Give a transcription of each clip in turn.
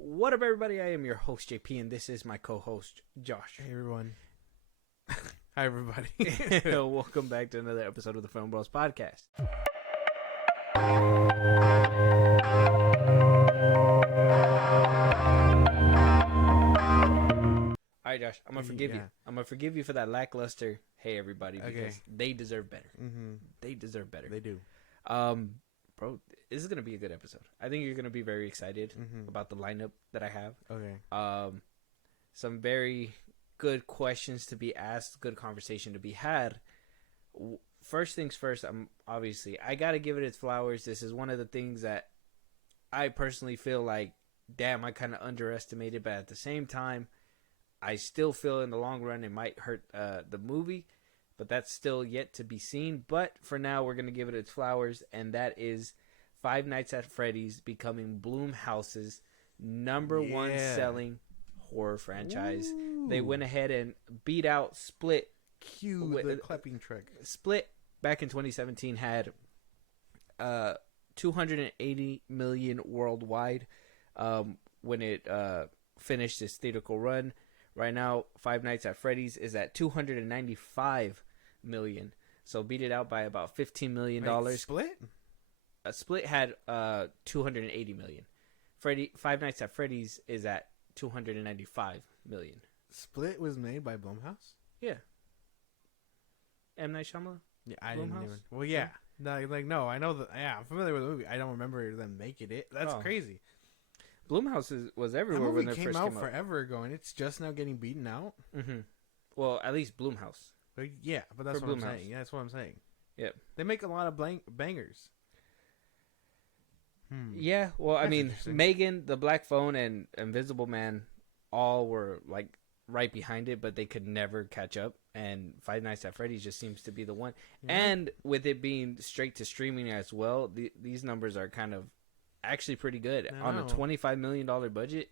What up, everybody? I am your host, JP, and this is my co-host, Josh. Hey, everyone. Hi, everybody. Welcome back to another episode of the FilmBros podcast. All right, Josh, I'm going to forgive you. I'm going to forgive you for that lackluster, hey, everybody, because they deserve better. Mm-hmm. They deserve better. They do. Bro, this is going to be a good episode. I think you're going to be very excited about the lineup that I have. Okay. Some very good questions to be asked, good conversation to be had. First things first, I got to give it its flowers. This is one of the things that I personally feel like, damn, I kind of underestimated, but at the same time, I still feel in the long run it might hurt the movie, but that's still yet to be seen. But for now, we're going to give it its flowers, and that is Five Nights at Freddy's becoming Blumhouse's number one selling horror franchise. Ooh. They went ahead and beat out Split. Cue the clapping trick. Split back in 2017 had 280 million worldwide when it finished its theatrical run. Right now, Five Nights at Freddy's is at 295 million. So beat it out by about $15 million. Wait, Split? Split had 280 million. Five Nights at Freddy's is at 295 million. Split was made by Blumhouse? Yeah. M. Night Shyamalan? Yeah, I Blumhouse? didn't even. Well, yeah. No, I know that. Yeah, I'm familiar with the movie. I don't remember them making it. That's crazy. Blumhouse was everywhere that movie when it came first out came out. Forever ago, and it's just now getting beaten out. Mm-hmm. Well, at least Blumhouse. But yeah, but that's what I'm saying. Yeah, that's what I'm saying. Yep. They make a lot of bangers. Yeah, well, I mean, Megan, The Black Phone, and Invisible Man all were like right behind it, but they could never catch up. And Five Nights at Freddy's just seems to be the one. Yeah. And with it being straight to streaming as well, these numbers are kind of actually pretty good on a $25 million budget.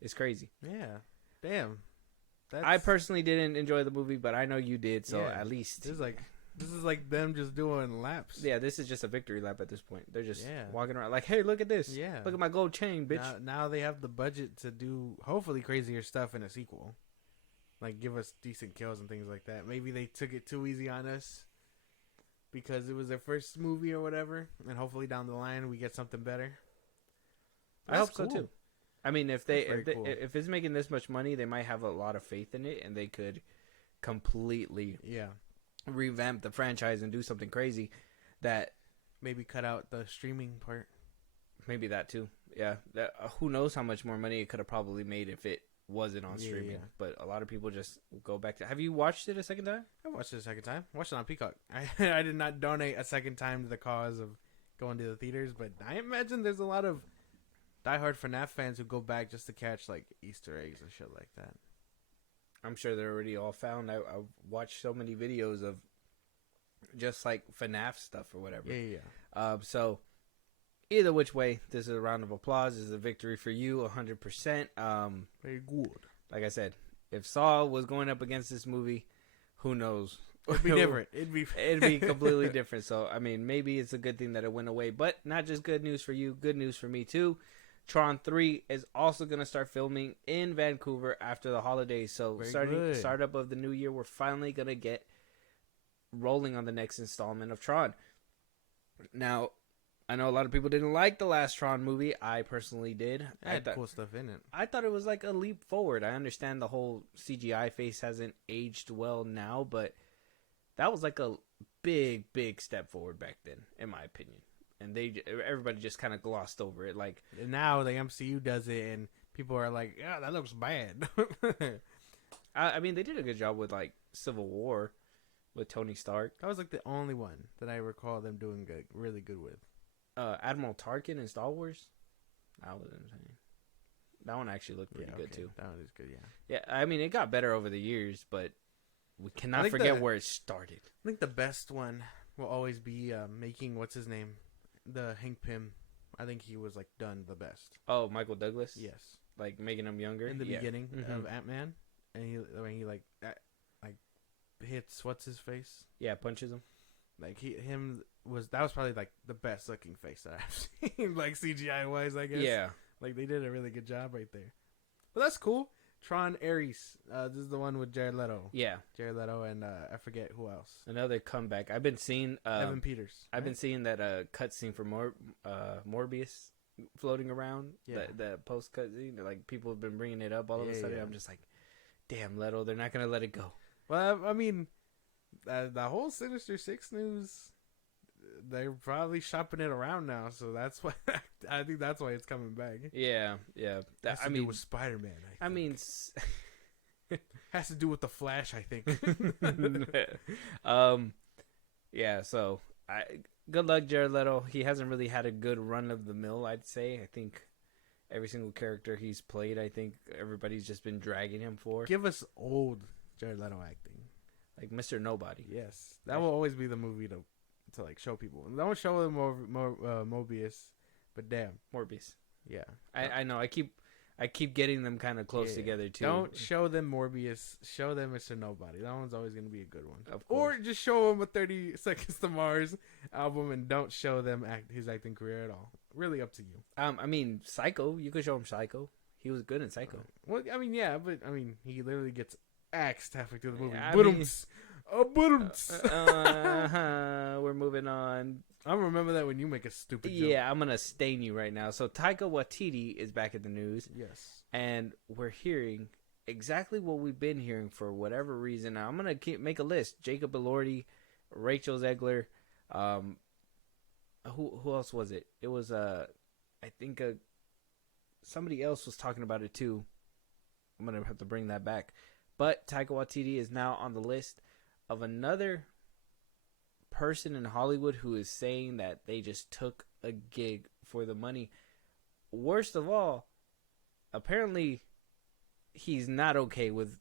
It's crazy. Yeah, damn. I personally didn't enjoy the movie, but I know you did, so at least this is like them just doing laps. Yeah, this is just a victory lap at this point. They're just walking around like, hey, look at this. Yeah, look at my gold chain, bitch. Now they have the budget to do hopefully crazier stuff in a sequel, like give us decent kills and things like that. Maybe they took it too easy on us because it was their first movie or whatever, and hopefully down the line we get something better. I hope so too. I mean, if it's making this much money, they might have a lot of faith in it, and they could completely revamp the franchise and do something crazy. That maybe cut out the streaming part. Maybe that too. Yeah. Who knows how much more money it could have probably made if it wasn't on streaming. Yeah. But a lot of people just go back to. Have you watched it a second time? I watched it a second time. Watched it on Peacock. I did not donate a second time to the cause of going to the theaters, but I imagine there's a lot of diehard FNAF fans who go back just to catch like Easter eggs and shit like that. I'm sure they're already all found. I watched so many videos of just like FNAF stuff or whatever. Yeah. So either which way, this is a round of applause. This is a victory for you, 100%. Very good. Like I said, if Saw was going up against this movie, who knows? It'd be different. It'd be completely different. So I mean, maybe it's a good thing that it went away. But not just good news for you, good news for me too. Tron 3 is also going to start filming in Vancouver after the holidays. So startup of the new year, we're finally going to get rolling on the next installment of Tron. Now, I know a lot of people didn't like the last Tron movie. I personally did. It had cool stuff in it. I thought it was like a leap forward. I understand the whole CGI face hasn't aged well now, but that was like a big, big step forward back then, in my opinion. And everybody just kind of glossed over it. Like now the MCU does it, and people are like, "Yeah, that looks bad." I mean, they did a good job with like Civil War with Tony Stark. That was like the only one that I recall them doing really good with. Admiral Tarkin in Star Wars. That was insane. That one actually looked pretty good too. That one is good. Yeah. Yeah, I mean, it got better over the years, but we cannot forget where it started. I think the best one will always be making what's his name. The Hank Pym, I think he was like done the best. Oh, Michael Douglas. Yes, like making him younger in the beginning of Ant-Man, and he hits what's his face. Yeah, punches him. Like that was probably like the best looking face that I've seen, like CGI wise, I guess. Yeah, Like they did a really good job right there. But that's cool. Tron Ares. This is the one with Jared Leto. Yeah, Jared Leto and I forget who else. another comeback. I've been seeing Evan Peters. I've been seeing that cutscene for Morbius floating around. Yeah. The post cutscene. Like people have been bringing it up all of a sudden. Yeah. I'm just like, damn, Leto, they're not gonna let it go. Well, I mean, the whole Sinister Six news, they're probably shopping it around now. So that's why I think that's why it's coming back. Yeah. Has to do with Spider-Man. I mean. Has to do with the Flash, I think. Yeah. So, good luck, Jared Leto. He hasn't really had a good run of the mill, I'd say. I think every single character he's played, I think everybody's just been dragging him for. Give us old Jared Leto acting, like Mr. Nobody. Yes, that will always be the movie to like show people. Don't show them more Mobius, but damn, Morbius. Yeah, I know. I keep getting them kind of close together too. Don't show them Morbius. Show them Mr. Nobody. That one's always going to be a good one. Of course. Or just show them a 30 Seconds to Mars album and don't show them his acting career at all. Really up to you. I mean, Psycho. You could show him Psycho. He was good in Psycho. Well, I mean, yeah, but I mean, he literally gets axed halfway through the movie. Yeah, we're moving on. I remember that when you make a stupid joke. Yeah, I'm going to stain you right now. So Taika Watiiti is back in the news. Yes. And we're hearing exactly what we've been hearing for whatever reason. Now, I'm going to make a list. Jacob Elordi, Rachel Zegler. Who else was it? It was, I think, somebody else was talking about it too. I'm going to have to bring that back. But Taika Waititi is now on the list of another person in Hollywood who is saying that they just took a gig for the money. Worst of all, apparently he's not okay with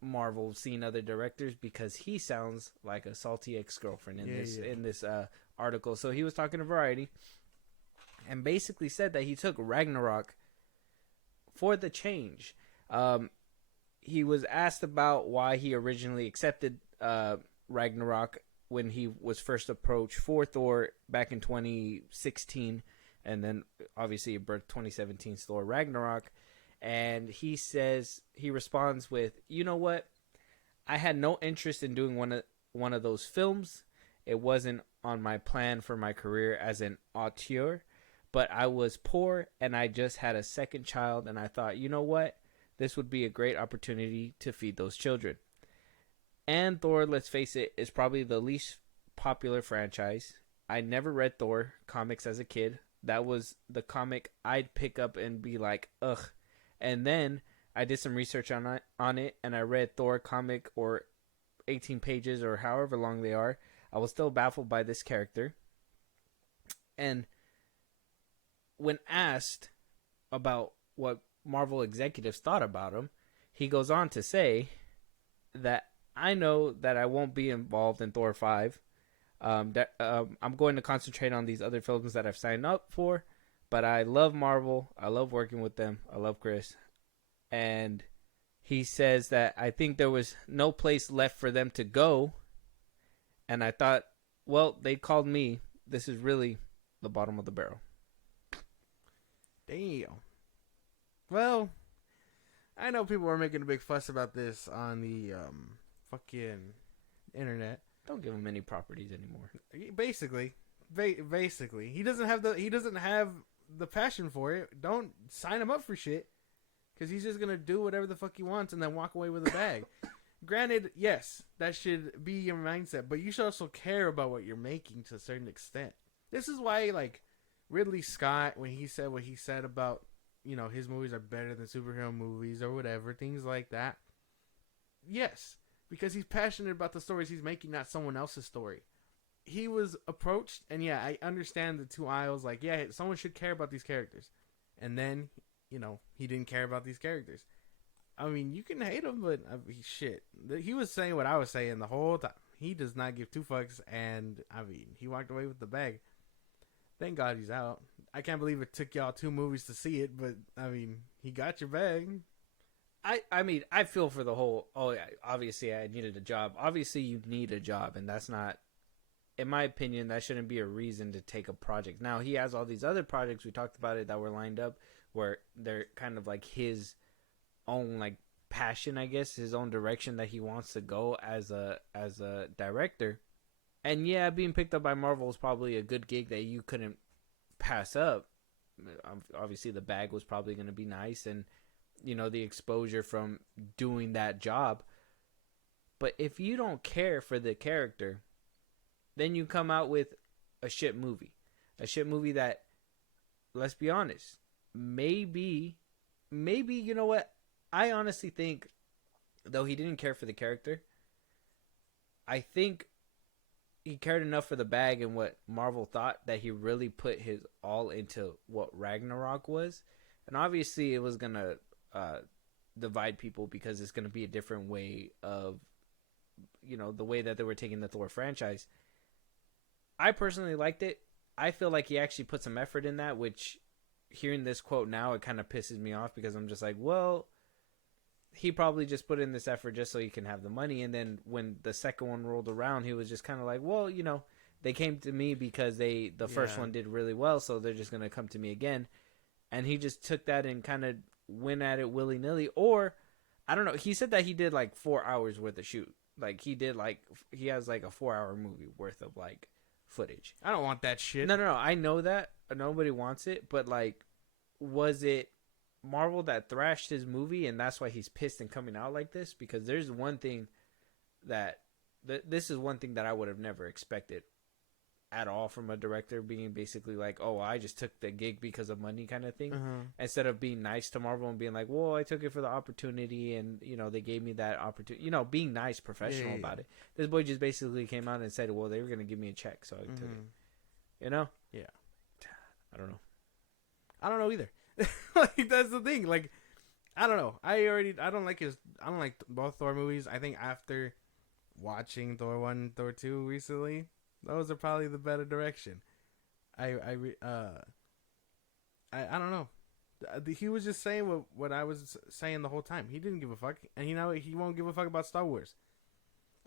Marvel seeing other directors because he sounds like a salty ex-girlfriend in this article. So he was talking to Variety and basically said that he took Ragnarok for the change. He was asked about why he originally accepted Ragnarok when he was first approached for Thor back in 2016, and then obviously it birthed 2017's Thor Ragnarok. And he responds with, "You know what? I had no interest in doing one of those films. It wasn't on my plan for my career as an auteur, but I was poor and I just had a second child, and I thought, you know what? This would be a great opportunity to feed those children." And Thor, let's face it, is probably the least popular franchise. I never read Thor comics as a kid. That was the comic I'd pick up and be like, ugh. And then I did some research on it, and I read Thor comic, or 18 pages, or however long they are. I was still baffled by this character. And when asked about what Marvel executives thought about him, he goes on to say that I know that I won't be involved in Thor 5. I'm going to concentrate on these other films that I've signed up for. But I love Marvel. I love working with them. I love Chris. And he says that I think there was no place left for them to go. And I thought, well, they called me. This is really the bottom of the barrel. Damn. Well, I know people are making a big fuss about this on the fucking internet. Don't give him any properties anymore. Basically, he doesn't have the passion for it. Don't sign him up for shit, because he's just gonna do whatever the fuck he wants and then walk away with a bag. Granted, yes, that should be your mindset, but you should also care about what you're making to a certain extent. This is why, like, Ridley Scott, when he said what he said about, you know, his movies are better than superhero movies or whatever, things like that. Yes, because he's passionate about the stories he's making, not someone else's story. He was approached, and yeah, I understand the two aisles, like, yeah, someone should care about these characters. And then, you know, he didn't care about these characters. I mean, you can hate him, but shit. He was saying what I was saying the whole time. He does not give two fucks, and I mean, he walked away with the bag. Thank God he's out. I can't believe it took y'all 2 movies to see it, but I mean, he got your bag. I mean, I feel for the whole, oh yeah, obviously I needed a job. Obviously you need a job, and that's not, in my opinion, that shouldn't be a reason to take a project. Now, he has all these other projects, we talked about it, that were lined up, where they're kind of like his own like passion, I guess, his own direction that he wants to go as a director. And yeah, being picked up by Marvel is probably a good gig that you couldn't pass up. Obviously, the bag was probably going to be nice, and the exposure from doing that job. But if you don't care for the character, then you come out with a shit movie that, let's be honest, maybe you know what? I honestly think, though he didn't care for the character, I think he cared enough for the bag and what Marvel thought that he really put his all into what Ragnarok was. And obviously it was going to divide people because it's going to be a different way of, the way that they were taking the Thor franchise. I personally liked it. I feel like he actually put some effort in that, which hearing this quote now, it kind of pisses me off because I'm just like, well, he probably just put in this effort just so he can have the money. And then when the second one rolled around, he was just kind of like, well, they came to me because the first one did really well, so they're just going to come to me again. And he just took that and kind of went at it willy-nilly. Or, I don't know, he said that he did like 4 hours worth of shoot. Like, he has like a 4-hour movie worth of like footage. I don't want that shit. No, I know that. Nobody wants it. But like, was it Marvel that thrashed his movie and that's why he's pissed and coming out like this? Because there's one thing that this is one thing that I would have never expected at all from a director, being basically like, oh, I just took the gig because of money kind of thing, instead of being nice to Marvel and being like, well, I took it for the opportunity and they gave me that opportunity, being nice, professional about it. This boy just basically came out and said, well, they were going to give me a check, so I took it. Yeah. I don't know. I don't know either. Like, that's the thing. Like, I don't know. I don't like both Thor movies. I think after watching Thor 1 and Thor 2 recently, those are probably the better direction. I don't know. He was just saying what I was saying the whole time. He didn't give a fuck, and he won't give a fuck about Star Wars.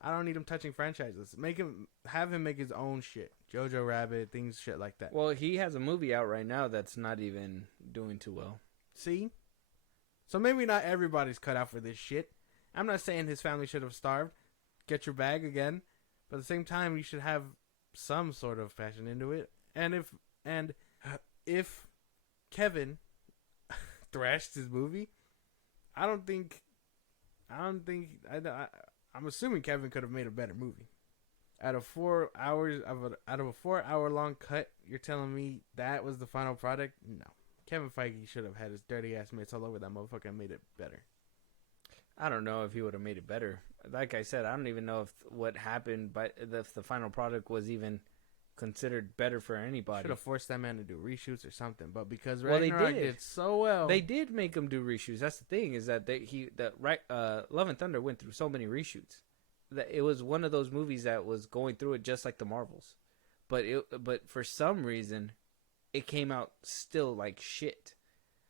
I don't need him touching franchises. Have him make his own shit. Jojo Rabbit, things, shit like that. Well, he has a movie out right now that's not even doing too well. See? So maybe not everybody's cut out for this shit. I'm not saying his family should have starved. Get your bag again. But at the same time, you should have some sort of passion into it. And if Kevin thrashed his movie, I'm assuming Kevin could have made a better movie. Out of 4 hours out of a 4-hour-long cut, you're telling me that was the final product? No. Kevin Feige should have had his dirty ass mitts all over that motherfucker and made it better. I don't know if he would have made it better. Like I said, I don't even know if what happened, but if the final product was even considered better for anybody. Should have forced that man to do reshoots or something. But because Ragnarok did so well, they did make him do reshoots. That's the thing, is that Love and Thunder went through so many reshoots that it was one of those movies that was going through it just like the Marvels. But for some reason, it came out still like shit.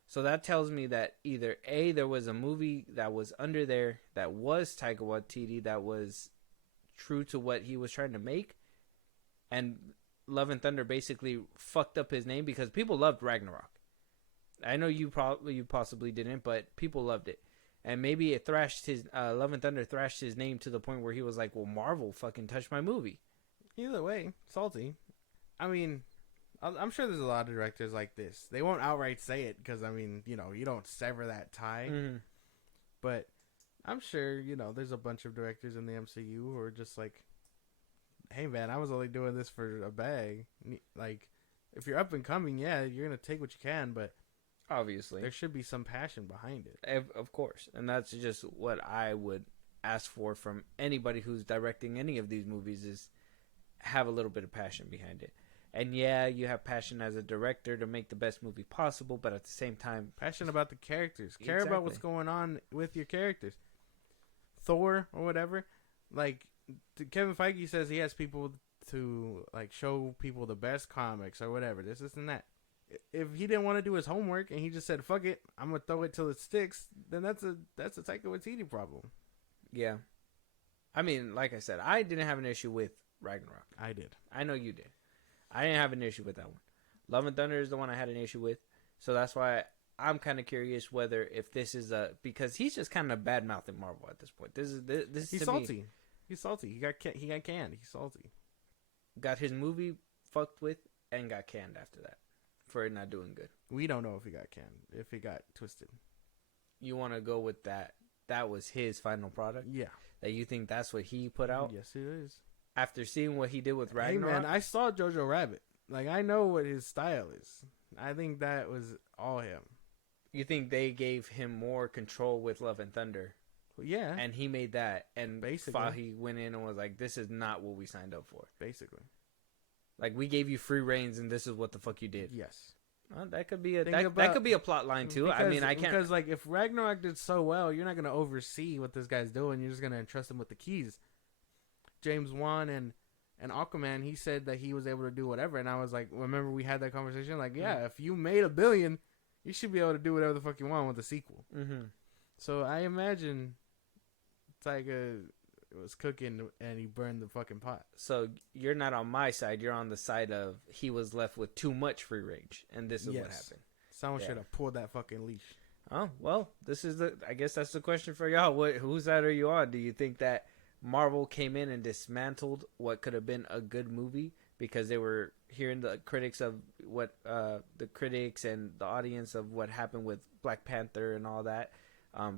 So that tells me that either A, there was a movie that was under there that was Taika Watitia that was true to what he was trying to make, and Love and Thunder basically fucked up his name because people loved Ragnarok. I know you possibly didn't, but people loved it. And maybe it thrashed his Love and Thunder thrashed his name to the point where he was like, well, Marvel fucking touched my movie. Either way, salty. I mean, I'm sure there's a lot of directors like this. They won't outright say it because, I mean, you don't sever that tie. Mm-hmm. But I'm sure, there's a bunch of directors in the MCU who are just like, hey, man, I was only doing this for a bag. Like, if you're up and coming, yeah, you're going to take what you can, but obviously there should be some passion behind it. Of course. And that's just what I would ask for from anybody who's directing any of these movies, is have a little bit of passion behind it. And yeah, you have passion as a director to make the best movie possible, but at the same time, passion about the characters. Care about what's going on with your characters. Thor or whatever, like Kevin Feige says he has people to like show people the best comics or whatever, this and that. If he didn't want to do his homework and he just said, fuck it, I'm going to throw it till it sticks, then that's a Taika Waititi problem. Yeah. I mean, like I said, I didn't have an issue with Ragnarok. I did. I know you did. I didn't have an issue with that one. Love and Thunder is the one I had an issue with. So that's why I'm kind of curious whether if this is because he's just kind of bad mouthing Marvel at this point. This He's salty. He's salty. He got canned. He's salty. Got his movie fucked with and got canned after that for it not doing good. We don't know if he got canned, if he got twisted. You want to go with that? That was his final product. Yeah. That you think that's what he put out? Yes, it is. After seeing what he did with Ragnarok. Hey man, I saw Jojo Rabbit. Like, I know what his style is. I think that was all him. You think they gave him more control with Love and Thunder? Well, yeah. And he made that, and basically he went in and was like, "This is not what we signed up for." Basically, like we gave you free reins, and this is what the fuck you did. Yes. That could be that could be a plot line too. Because, I mean, I can't because like if Ragnarok did so well, you're not gonna oversee what this guy's doing. You're just gonna entrust him with the keys. James Wan and Aquaman, he said that he was able to do whatever, and I was like, remember we had that conversation? Like, yeah, if you made $1 billion, you should be able to do whatever the fuck you want with the sequel. Mm-hmm. So I imagine Taika was cooking and he burned the fucking pot. So you're not on my side. You're on the side of he was left with too much free range, and this is what happened. Someone should have pulled that fucking leash. Oh well, I guess that's the question for y'all. Whose side are you on? Do you think that Marvel came in and dismantled what could have been a good movie because they were hearing the critics of what the critics and the audience of what happened with Black Panther and all that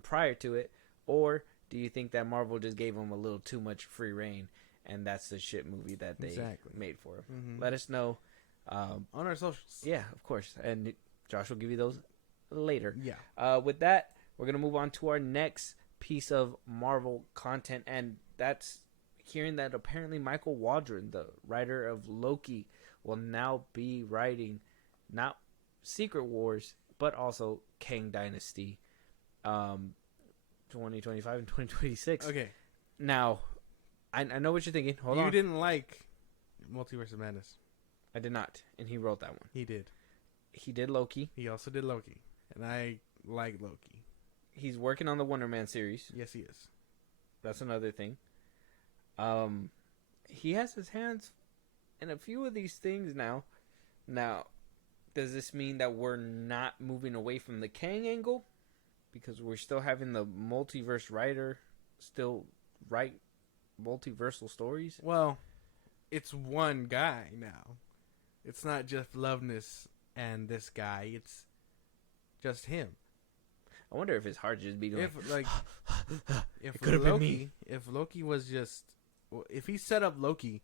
prior to it, or do you think that Marvel just gave them a little too much free reign and that's the shit movie that they made for them? Mm-hmm. Let us know on our socials. Yeah, of course, and Josh will give you those later. Yeah. With that, we're gonna move on to our next piece of Marvel content, and that's hearing that apparently Michael Waldron, the writer of Loki, will now be writing not Secret Wars but also Kang Dynasty 2025 and 2026. Okay. Now, I know what you're thinking. Hold on. You didn't like Multiverse of Madness. I did not, and he wrote that one. He did. He did Loki. He also did Loki, and I like Loki. He's working on the Wonder Man series. Yes, he is. That's another thing. He has his hands in a few of these things now. Now, does this mean that we're not moving away from the Kang angle? Because we're still having the multiverse writer still write multiversal stories? Well, it's one guy now. It's not Jeff Loveness and this guy. It's just him. I wonder if his heart just beating. If Loki was just, if he set up Loki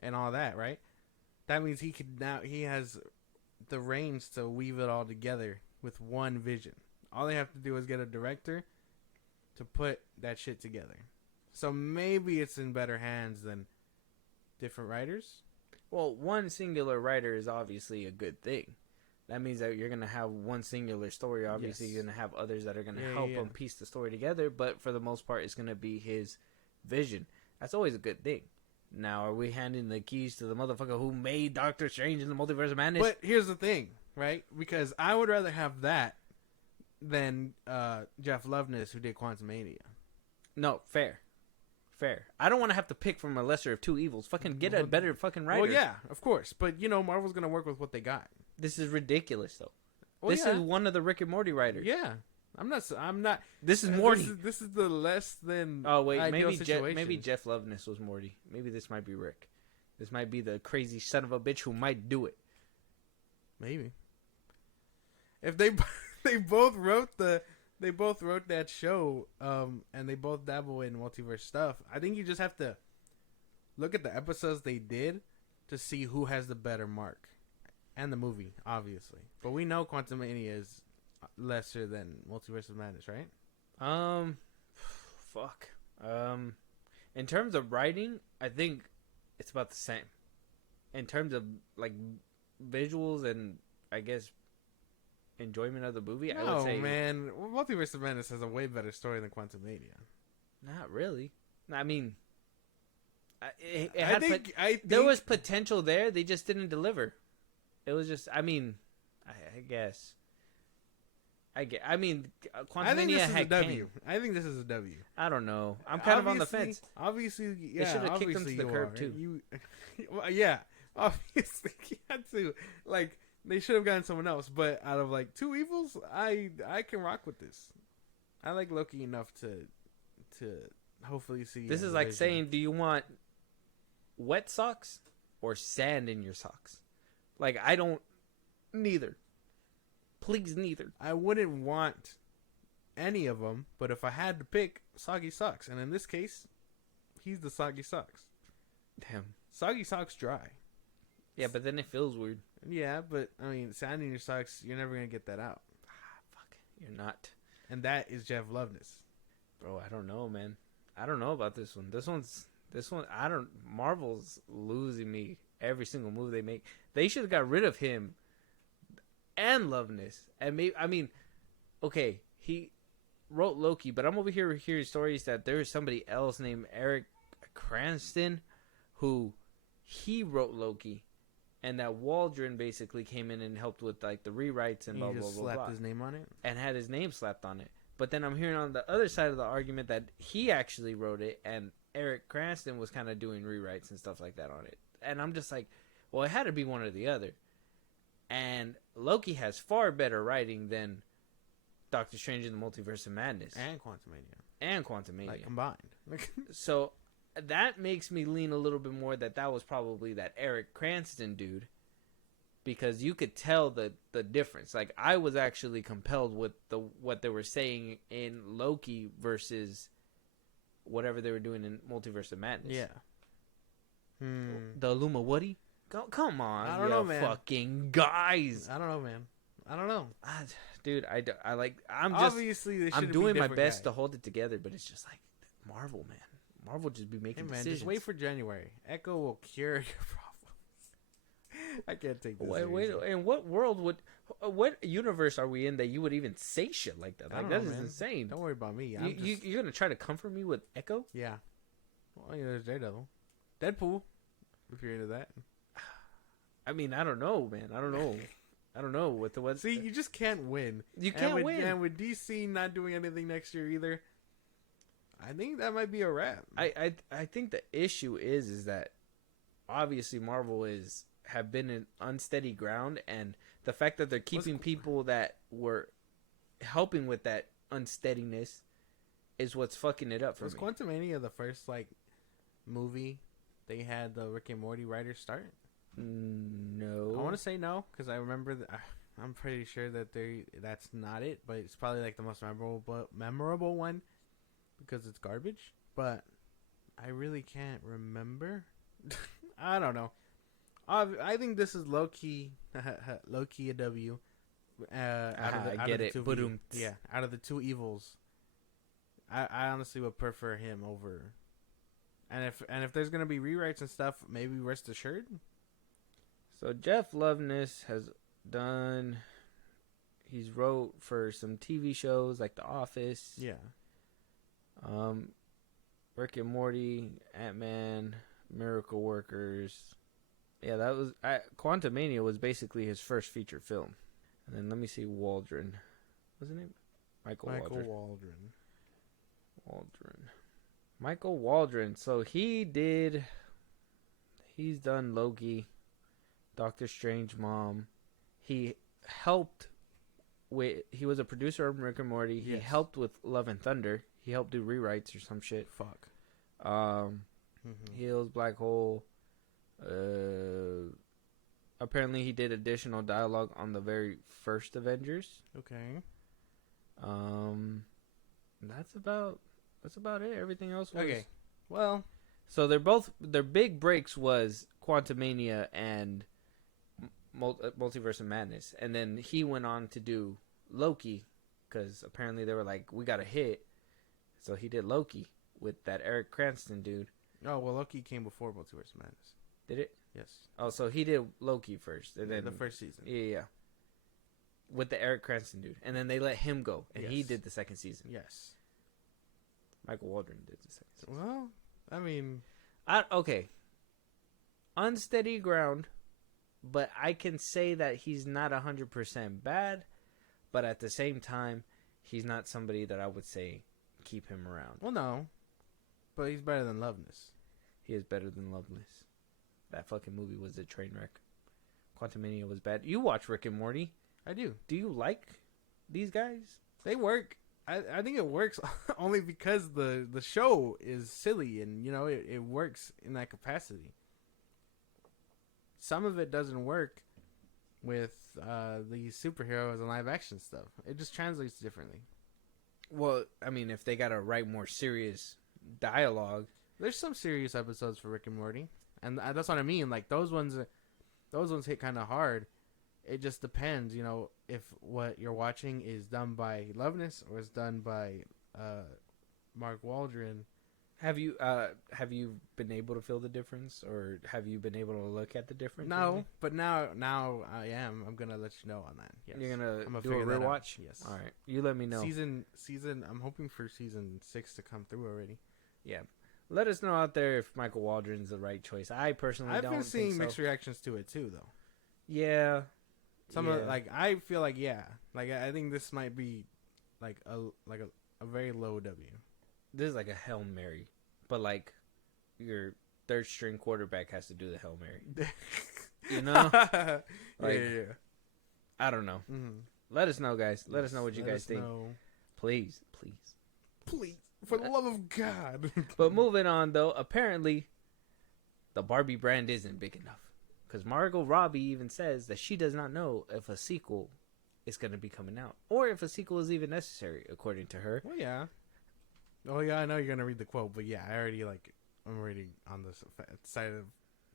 and all that, right? That means he has the reins to weave it all together with one vision. All they have to do is get a director to put that shit together. So maybe it's in better hands than different writers. Well, one singular writer is obviously a good thing. That means that you're going to have one singular story. Obviously, you're going to have others that are going to help him piece the story together. But for the most part, it's going to be his vision. That's always a good thing. Now, are we handing the keys to the motherfucker who made Doctor Strange in the Multiverse of Madness? But here's the thing, right? Because I would rather have that than Jeff Loveness, who did Quantumania. No, fair. I don't want to have to pick from a lesser of two evils. Fucking get a better fucking writer. Well, yeah, of course. But, Marvel's going to work with what they got. This is ridiculous, though. Well, this is one of the Rick and Morty writers. Yeah. I'm not. This is Morty. This is the less than. Oh, wait. Maybe Jeff Loveness was Morty. Maybe this might be Rick. This might be the crazy son of a bitch who might do it. Maybe. If they both wrote that show, and they both dabble in multiverse stuff, I think you just have to look at the episodes they did to see who has the better mark. And the movie, obviously. But we know Quantumania is lesser than Multiverse of Madness, right? Fuck. In terms of writing, I think it's about the same. In terms of, like, visuals and, I guess, enjoyment of the movie, I would say... No, man. Multiverse of Madness has a way better story than Quantumania. Not really. I mean... I think there was potential there. They just didn't deliver. It was just, I guess. I mean, Quantumania had W. I think this is a W. I don't know. I'm kind of on the fence. Obviously, yeah. They should have kicked him to the curb, too. Yeah. Obviously, you had to. Like, They should have gotten someone else. But out of like two evils, I can rock with this. I like Loki enough to hopefully see. This is like saying, do you want wet socks or sand in your socks? Like, I don't. Neither. Please, neither. I wouldn't want any of them, but if I had to pick, soggy socks. And in this case, he's the soggy socks. Damn. Soggy socks dry. Yeah, but then it feels weird. Yeah, but I mean, sand in your socks, you're never gonna get that out. Fuck, you're not. And that is Jeff Loveness. Bro, I don't know, man. I don't know about this one. This one. I don't. Marvel's losing me every single move they make. They should have got rid of him and Loveness. And maybe, I mean, okay, he wrote Loki, but I'm over here hearing stories that there is somebody else named Eric Cranston who he wrote Loki, and that Waldron basically came in and helped with like the rewrites and blah blah blah. Slapped his name on it and had his name slapped on it. But then I'm hearing on the other side of the argument that he actually wrote it, and Eric Cranston was kind of doing rewrites and stuff like that on it. And I'm just like, well, it had to be one or the other. And Loki has far better writing than Doctor Strange in the Multiverse of Madness and Quantumania, like combined. So that makes me lean a little bit more that was probably that Eric Cranston dude, because you could tell the difference. Like, I was actually compelled with what they were saying in Loki versus whatever they were doing in Multiverse of Madness. Yeah. The Illumawati? Come on, I don't know, man. Fucking guys. I don't know, man. I don't know, dude. I like. I'm doing my best to hold it together, but it's just like Marvel, man. Marvel just be making decisions. Just wait for January. Echo will cure your problems. I can't take this. Wait. In what world what universe are we in that you would even say shit like that? Like, that is insane. Don't worry about me. You're gonna try to comfort me with Echo? Yeah. Well, yeah, there's Daredevil, Deadpool. If you're into that. I mean, I don't know, man. I don't know what the what. See, you just can't win. You can't win. And with DC not doing anything next year either, I think that might be a wrap. I think the issue is that obviously Marvel have been in unsteady ground, and the fact that they're keeping people that were helping with that unsteadiness is what's fucking it up for me. Was Quantumania the first movie they had the Rick and Morty writers start? No, I want to say no because I remember. I'm pretty sure that that's not it, but it's probably like the most memorable one because it's garbage. But I really can't remember. I don't know. I think this is low key a W. Out of the two evils, I honestly would prefer him over. And if there's gonna be rewrites and stuff, maybe rest assured. So Jeff Loveness he's wrote for some TV shows like The Office. Yeah. Rick and Morty, Ant-Man, Miracle Workers. Yeah, that was Quantumania was basically his first feature film. And then let me see, Waldron. What's his name? Michael Waldron. Michael Waldron. So he's done Loki, Doctor Strange Mom. He was a producer of Rick and Morty. He helped with Love and Thunder. He helped do rewrites or some shit. Fuck. Heels, Black Hole. Apparently he did additional dialogue on the very first Avengers. Okay. That's about it. Everything else was okay. Well, so their big breaks was Quantumania and Multiverse of Madness, and then he went on to do Loki because apparently they were like, we got a hit, so he did Loki with that Eric Cranston dude. Oh well, Loki came before Multiverse of Madness. Did it? Yes. Oh, so he did Loki first, and then the first season. Yeah. With the Eric Cranston dude, and then they let him go, and he did the second season. Yes. Michael Waldron did the second season. Well, I mean, okay. Unsteady ground, but I can say that he's not 100% bad, but at the same time, he's not somebody that I would say keep him around. Well, no, but he's better than Loveness. He is better than Loveness. That fucking movie was a train wreck. Quantumania was bad. You watch Rick and Morty. I do. Do you like these guys? They work. I think it works only because the show is silly and, you know, it works in that capacity. Some of it doesn't work with the superheroes and live action stuff. It just translates differently. Well, I mean, if they gotta write more serious dialogue, there's some serious episodes for Rick and Morty, and that's what I mean. Like those ones hit kind of hard. It just depends, you know, if what you're watching is done by Loveness or is done by Mark Waldron. Have you been able to feel the difference, or have you been able to look at the difference? No, really? But now I am. I'm gonna let you know on that. Yes. You're gonna do a figure that out. rewatch. Yes. All right. You let me know. Season. I'm hoping for season 6 to come through already. Yeah. Let us know out there if Michael Waldron's the right choice. I personally I've don't been seeing think so. mixed reactions to it too, though. Yeah. Some of like I feel like I think this might be like a very low W. This is like a Hail Mary, but like your third string quarterback has to do the Hail Mary. You know? Like, yeah. I don't know. Mm-hmm. Let us know, guys. Let us know what you guys think. Know. Please. For the love of God. But moving on, though, apparently the Barbie brand isn't big enough. Because Margot Robbie even says that she does not know if a sequel is going to be coming out. Or if a sequel is even necessary, according to her. Well, yeah. Oh, yeah, I know you're going to read the quote. But yeah, I'm already on the side of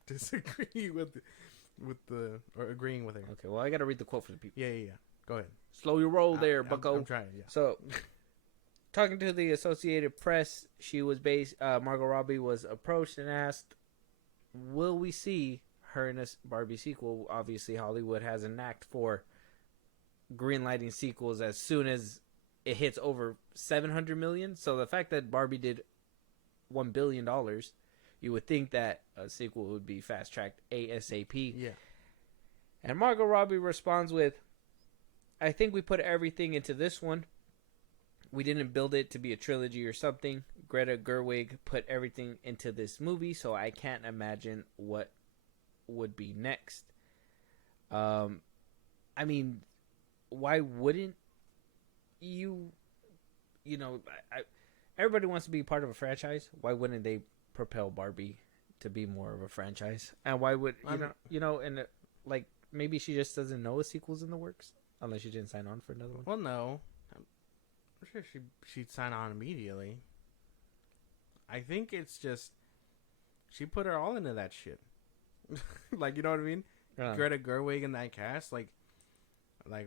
disagree with or agreeing with her. Okay, well, I got to read the quote for the people. Yeah. Go ahead. Slow your roll there, bucko. I'm trying, yeah. So, talking to the Associated Press, Margot Robbie was approached and asked, will we see her in a Barbie sequel? Obviously, Hollywood has a knack for greenlighting sequels as soon as it hits over 700 million. So the fact that Barbie did $1 billion, you would think that a sequel would be fast-tracked ASAP. Yeah. And Margot Robbie responds with, I think we put everything into this one. We didn't build it to be a trilogy or something. Greta Gerwig put everything into this movie, so I can't imagine what would be next. I mean, why wouldn't you know, everybody wants to be part of a franchise. Why wouldn't they propel Barbie to be more of a franchise? And why would, and like, maybe she just doesn't know a sequel's in the works, unless she didn't sign on for another one. Well, no. I'm sure she'd sign on immediately. I think it's just she put her all into that shit. Like, you know what I mean? Greta Gerwig and that cast, like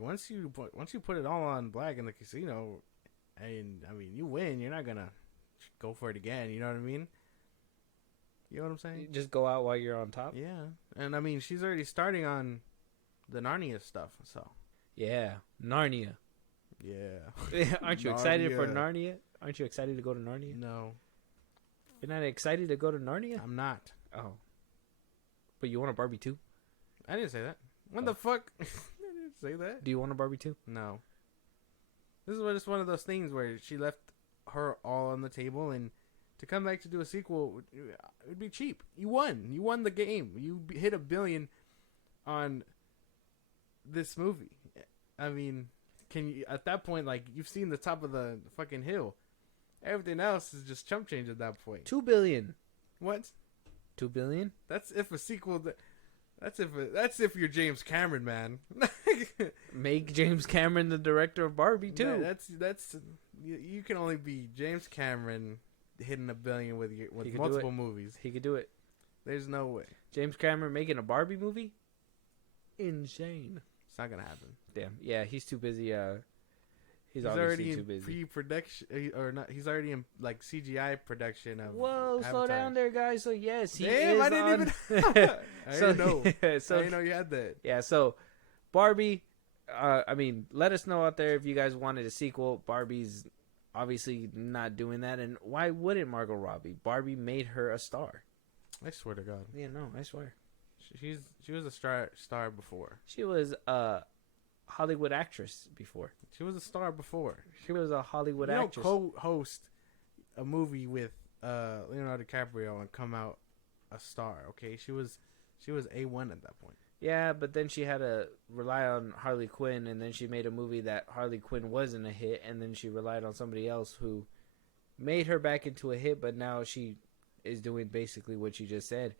once you put it all on black in the casino, and I mean you win, you're not gonna go for it again. You know what I mean? You know what I'm saying? You just go out while you're on top. Yeah, and I mean she's already starting on the Narnia stuff, so yeah, Narnia. Yeah. Aren't you excited for Narnia? Aren't you excited to go to Narnia? No. You're not excited to go to Narnia? I'm not. Oh. But you want a Barbie too? I didn't say that. What the fuck? I didn't say that. Do you want a Barbie too? No. This is just one of those things where she left her all on the table, and to come back to do a sequel, it would be cheap. You won. You won the game. You hit $1 billion on this movie. I mean, can you, at that point, like, you've seen the top of the fucking hill. Everything else is just chump change at that point. $2 billion. What? $2 billion? That's if a sequel. That's if you're James Cameron, man. Make James Cameron the director of Barbie too. Yeah, that's you can only be James Cameron hitting $1 billion with multiple movies. He could do it. There's no way. James Cameron making a Barbie movie? Insane. It's not gonna happen. Damn. Yeah, he's too busy. He's already too in busy. pre-production, or not? He's already in like CGI production of. Whoa, Avatar. slow down there, guys. So yes, he Damn, is I didn't on. even. I So- didn't know. so I didn't know you had that. yeah, so Barbie. I mean, let us know out there if you guys wanted a sequel. Barbie's obviously not doing that, and why wouldn't Margot Robbie? Barbie made her a star. I swear to God. Yeah, no, I swear. She was a star before. She was a Hollywood actress before. She was a star before. She was a Hollywood You actress. don't co-host a movie with Leonardo DiCaprio and come out a star. Okay, she was A1 at that point. Yeah, but then she had to rely on Harley Quinn, and then she made a movie that Harley Quinn wasn't a hit, and then she relied on somebody else who made her back into a hit, but now she is doing basically what you just said,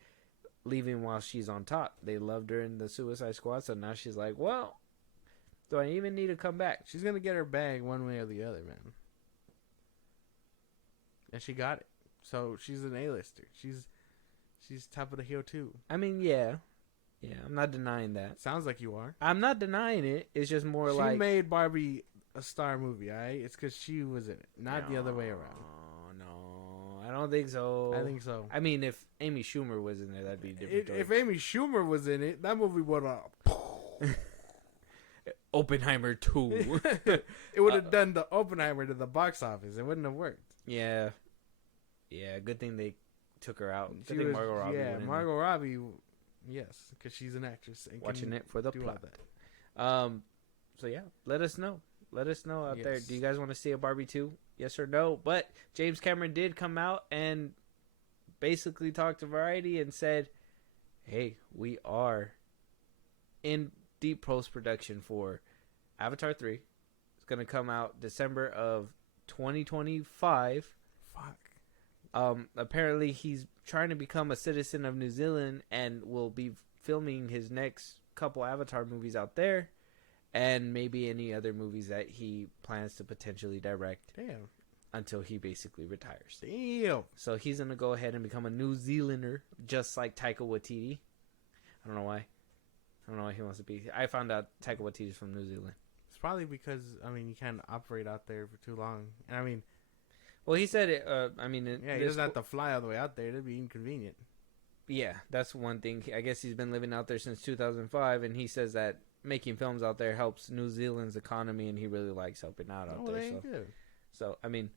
leaving while she's on top. They loved her in the Suicide Squad, so now she's like, well, do I even need to come back? She's gonna get her bag one way or the other, man. And she got it. So she's an A-lister. She's top of the hill too. I mean, yeah, I'm not denying that. Sounds like you are. I'm not denying it. It's just more She like made Barbie a star movie, alright? It's because she was in it, not the other way around. No, I don't think so. I think so. I mean, if Amy Schumer was in there, that'd be a different. If Amy Schumer was in it, that movie would have. Oppenheimer 2. It would have done the Oppenheimer to the box office. It wouldn't have worked. Yeah. Good thing they took her out. Good thing Margot Robbie. Yeah, Margot Robbie. Yes, because she's an actress. And watching it for the plot. That. So yeah, let us know. Let us know out there. Yes. Do you guys want to see a Barbie 2? Yes or no? But James Cameron did come out and basically talked to Variety and said, hey, we are in deep post-production for Avatar 3. It's going to come out December of 2025. Fuck. Apparently he's trying to become a citizen of New Zealand and will be filming his next couple Avatar movies out there, and maybe any other movies that he plans to potentially direct. Damn. Until he basically retires. Damn. So he's going to go ahead and become a New Zealander, just like Taika Waititi. I don't know why. I don't know why he wants to be. I found out Taika Waititi's from New Zealand. It's probably because, I mean, you can't operate out there for too long. And I mean... Well, he said it, he doesn't have to fly all the way out there. It'd be inconvenient. Yeah, that's one thing. I guess he's been living out there since 2005, and he says that making films out there helps New Zealand's economy, and he really likes helping out there. So, I mean,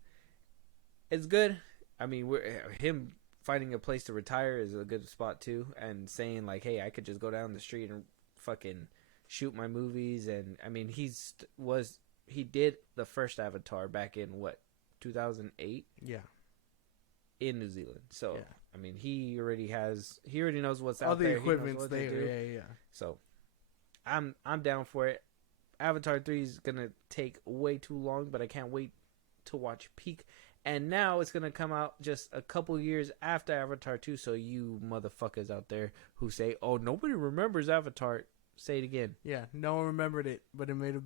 it's good. I mean, him finding a place to retire is a good spot, too, and saying, like, hey, I could just go down the street and fucking shoot my movies, and, I mean, he did the first Avatar back in, 2008? Yeah. In New Zealand. So, yeah. I mean, he already knows what's all out the there. Equipment's there. Yeah. So, I'm down for it. Avatar 3 is going to take way too long, but I can't wait to watch Peak. And now it's going to come out just a couple years after Avatar 2, so you motherfuckers out there who say, oh, nobody remembers Avatar, say it again. Yeah, no one remembered it, but it made a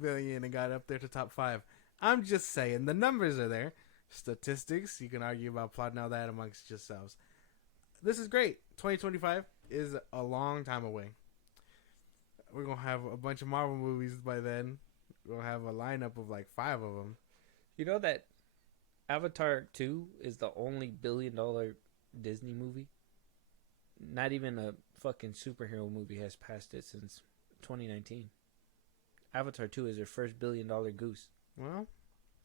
billion and got up there to top 5. I'm just saying, the numbers are there. Statistics, you can argue about plotting all that amongst yourselves. This is great. 2025 is a long time away. We're going to have a bunch of Marvel movies by then. We'll have a lineup of like 5 of them. You know that Avatar 2 is the only billion-dollar Disney movie? Not even a fucking superhero movie has passed it since 2019. Avatar 2 is their first billion-dollar goose. Well,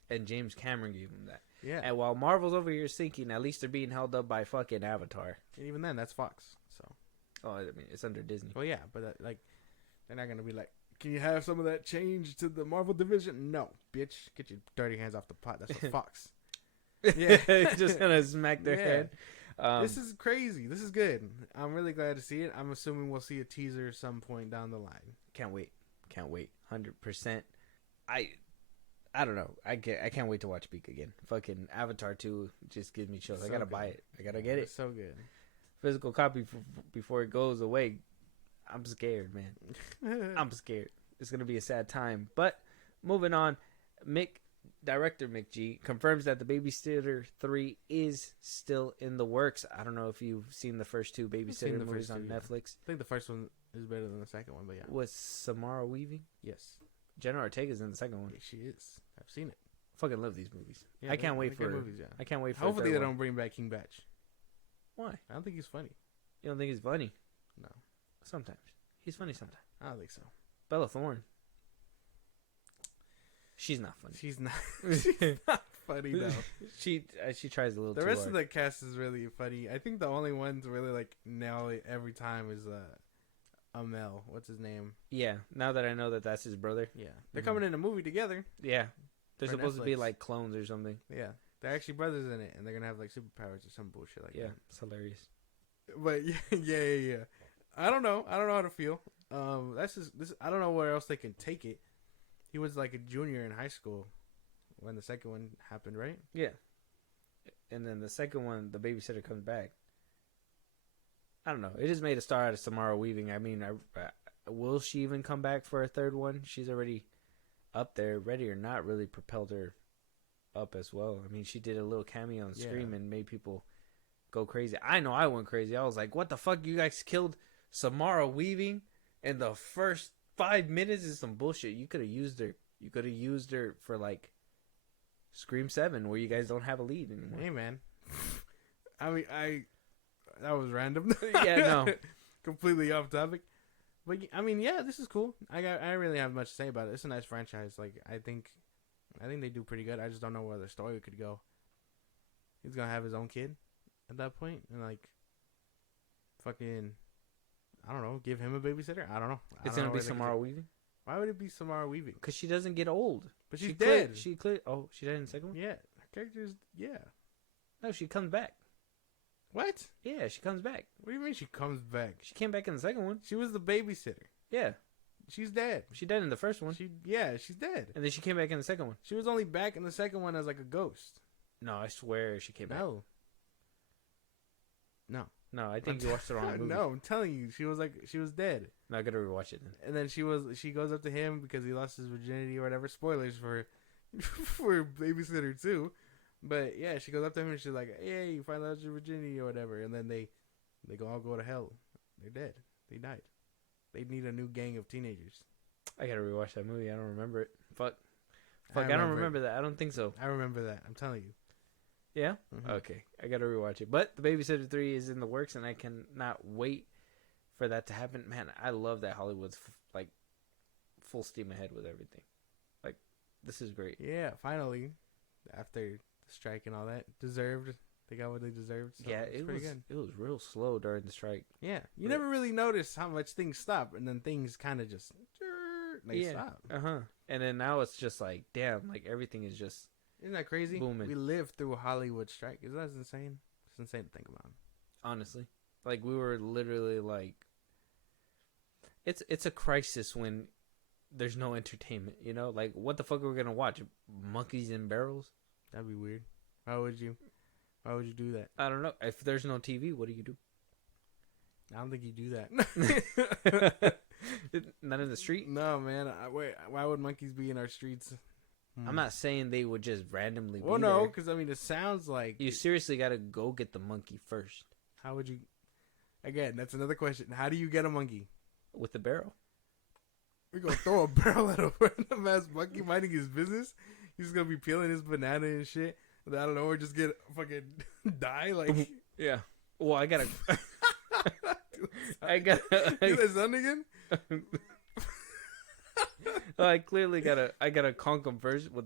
and James Cameron gave him that. Yeah. And while Marvel's over here sinking, at least they're being held up by fucking Avatar. And even then, that's Fox. So. Oh, I mean, it's under Disney. Well, yeah, but they're not gonna be like, can you have some of that change to the Marvel division? No, bitch, get your dirty hands off the pot. That's for Fox. Yeah, just gonna smack their head. This is crazy. This is good. I'm really glad to see it. I'm assuming we'll see a teaser some point down the line. Can't wait. 100%. I don't know. I can't wait to watch Peak again. Fucking Avatar 2 just gives me chills. So I gotta buy it. I gotta get it. It's so good. Physical copy before it goes away. I'm scared, man. I'm scared. It's gonna be a sad time. But moving on, director Mick G confirms that The Babysitter 3 is still in the works. I don't know if you've seen the first 2 Babysitter movies on Netflix. I think the first one is better than the second one, but yeah. Was Samara Weaving? Yes. Jenna Ortega's in the second one. Yeah, she is. I've seen it. Fucking love these movies. Yeah, I can't wait for movies. Yeah. I can't wait for. Hopefully they don't bring back King Batch. Why? I don't think he's funny. You don't think he's funny? No. Sometimes he's funny. Sometimes I don't think so. Bella Thorne. She's not funny. She's not funny though. She tries a little. The rest of the cast is really funny. I think the only one to really like nail it every time is Amel. What's his name? Yeah. Now that I know that that's his brother. Yeah. They're coming in a movie together. Yeah. They're For supposed to be Netflix. like clones or something. Yeah. They're actually brothers in it, and they're gonna have like superpowers or some bullshit like that. Yeah, it's hilarious. But yeah. I don't know. I don't know how to feel. That's just this. I don't know where else they can take it. He was like a junior in high school when the second one happened, right? Yeah. And then the second one, the babysitter comes back. I don't know. It just made a star out of Samara Weaving. I mean, will she even come back for a third one? She's already up there. Ready or Not really propelled her up as well. I mean, she did a little cameo on Scream and made people go crazy. I know I went crazy. I was like, what the fuck? You guys killed Samara Weaving in the first 5 minutes? Is some bullshit. You could have used her. You could have used her for like Scream 7 where you guys don't have a lead anymore. Hey, man. I mean, that was random. Yeah, no. Completely off topic. But, I mean, yeah, this is cool. I really have much to say about it. It's a nice franchise. Like, I think they do pretty good. I just don't know where the story could go. He's going to have his own kid at that point. And, like, fucking, I don't know, give him a babysitter? I don't know. It's going to be Samara Weaving? Why would it be Samara Weaving? Because she doesn't get old. But she's dead. She died in the second one? Yeah. Her character's, yeah. No, she comes back. What? Yeah, she comes back. What do you mean she comes back? She came back in the second one. She was the babysitter. Yeah. She's dead. She died in the first one. She's dead. And then she came back in the second one. She was only back in the second one as like a ghost. No, I swear she came back. No, I think you watched the wrong movie. No, I'm telling you, she was dead. No, I gotta rewatch it then. And then she goes up to him because he lost his virginity or whatever. Spoilers for for Babysitter 2. But yeah, she goes up to him and she's like, "Hey, you finally lost your virginity or whatever." And then they all go to hell. They're dead. They died. They need a new gang of teenagers. I gotta rewatch that movie. I don't remember it. Fuck, I don't remember that. I don't think so. I remember that. I'm telling you. Yeah? Mm-hmm. Okay. I gotta rewatch it. But The Babysitter 3 is in the works, and I cannot wait for that to happen. Man, I love that Hollywood's, like, full steam ahead with everything. Like, this is great. Yeah, finally. After the strike and all that. Deserved. They got what they deserved. So yeah, it was good. It was real slow during the strike. Yeah. You never really notice how much things stop, and then things kind of just, stop. Uh-huh. And then now it's just like, damn, like, everything is just... Isn't that crazy? Booming. We lived through a Hollywood strike. Is that insane? It's insane to think about. Honestly. Like, we were literally like... It's a crisis when there's no entertainment, you know? Like, what the fuck are we going to watch? Monkeys in barrels? That'd be weird. Why would you do that? I don't know. If there's no TV, what do you do? I don't think you do that. Not in the street? No, man. Why would monkeys be in our streets? I'm not saying they would just randomly be no, because, I mean, it sounds like... You seriously got to go get the monkey first. How would you... Again, that's another question. How do you get a monkey? With the barrel. We're going to throw a barrel at a random-ass monkey minding his business? He's going to be peeling his banana and shit. And I don't know, or just get fucking die? Like... Yeah. Well, I got to... Do the sound again? I clearly gotta conk him first with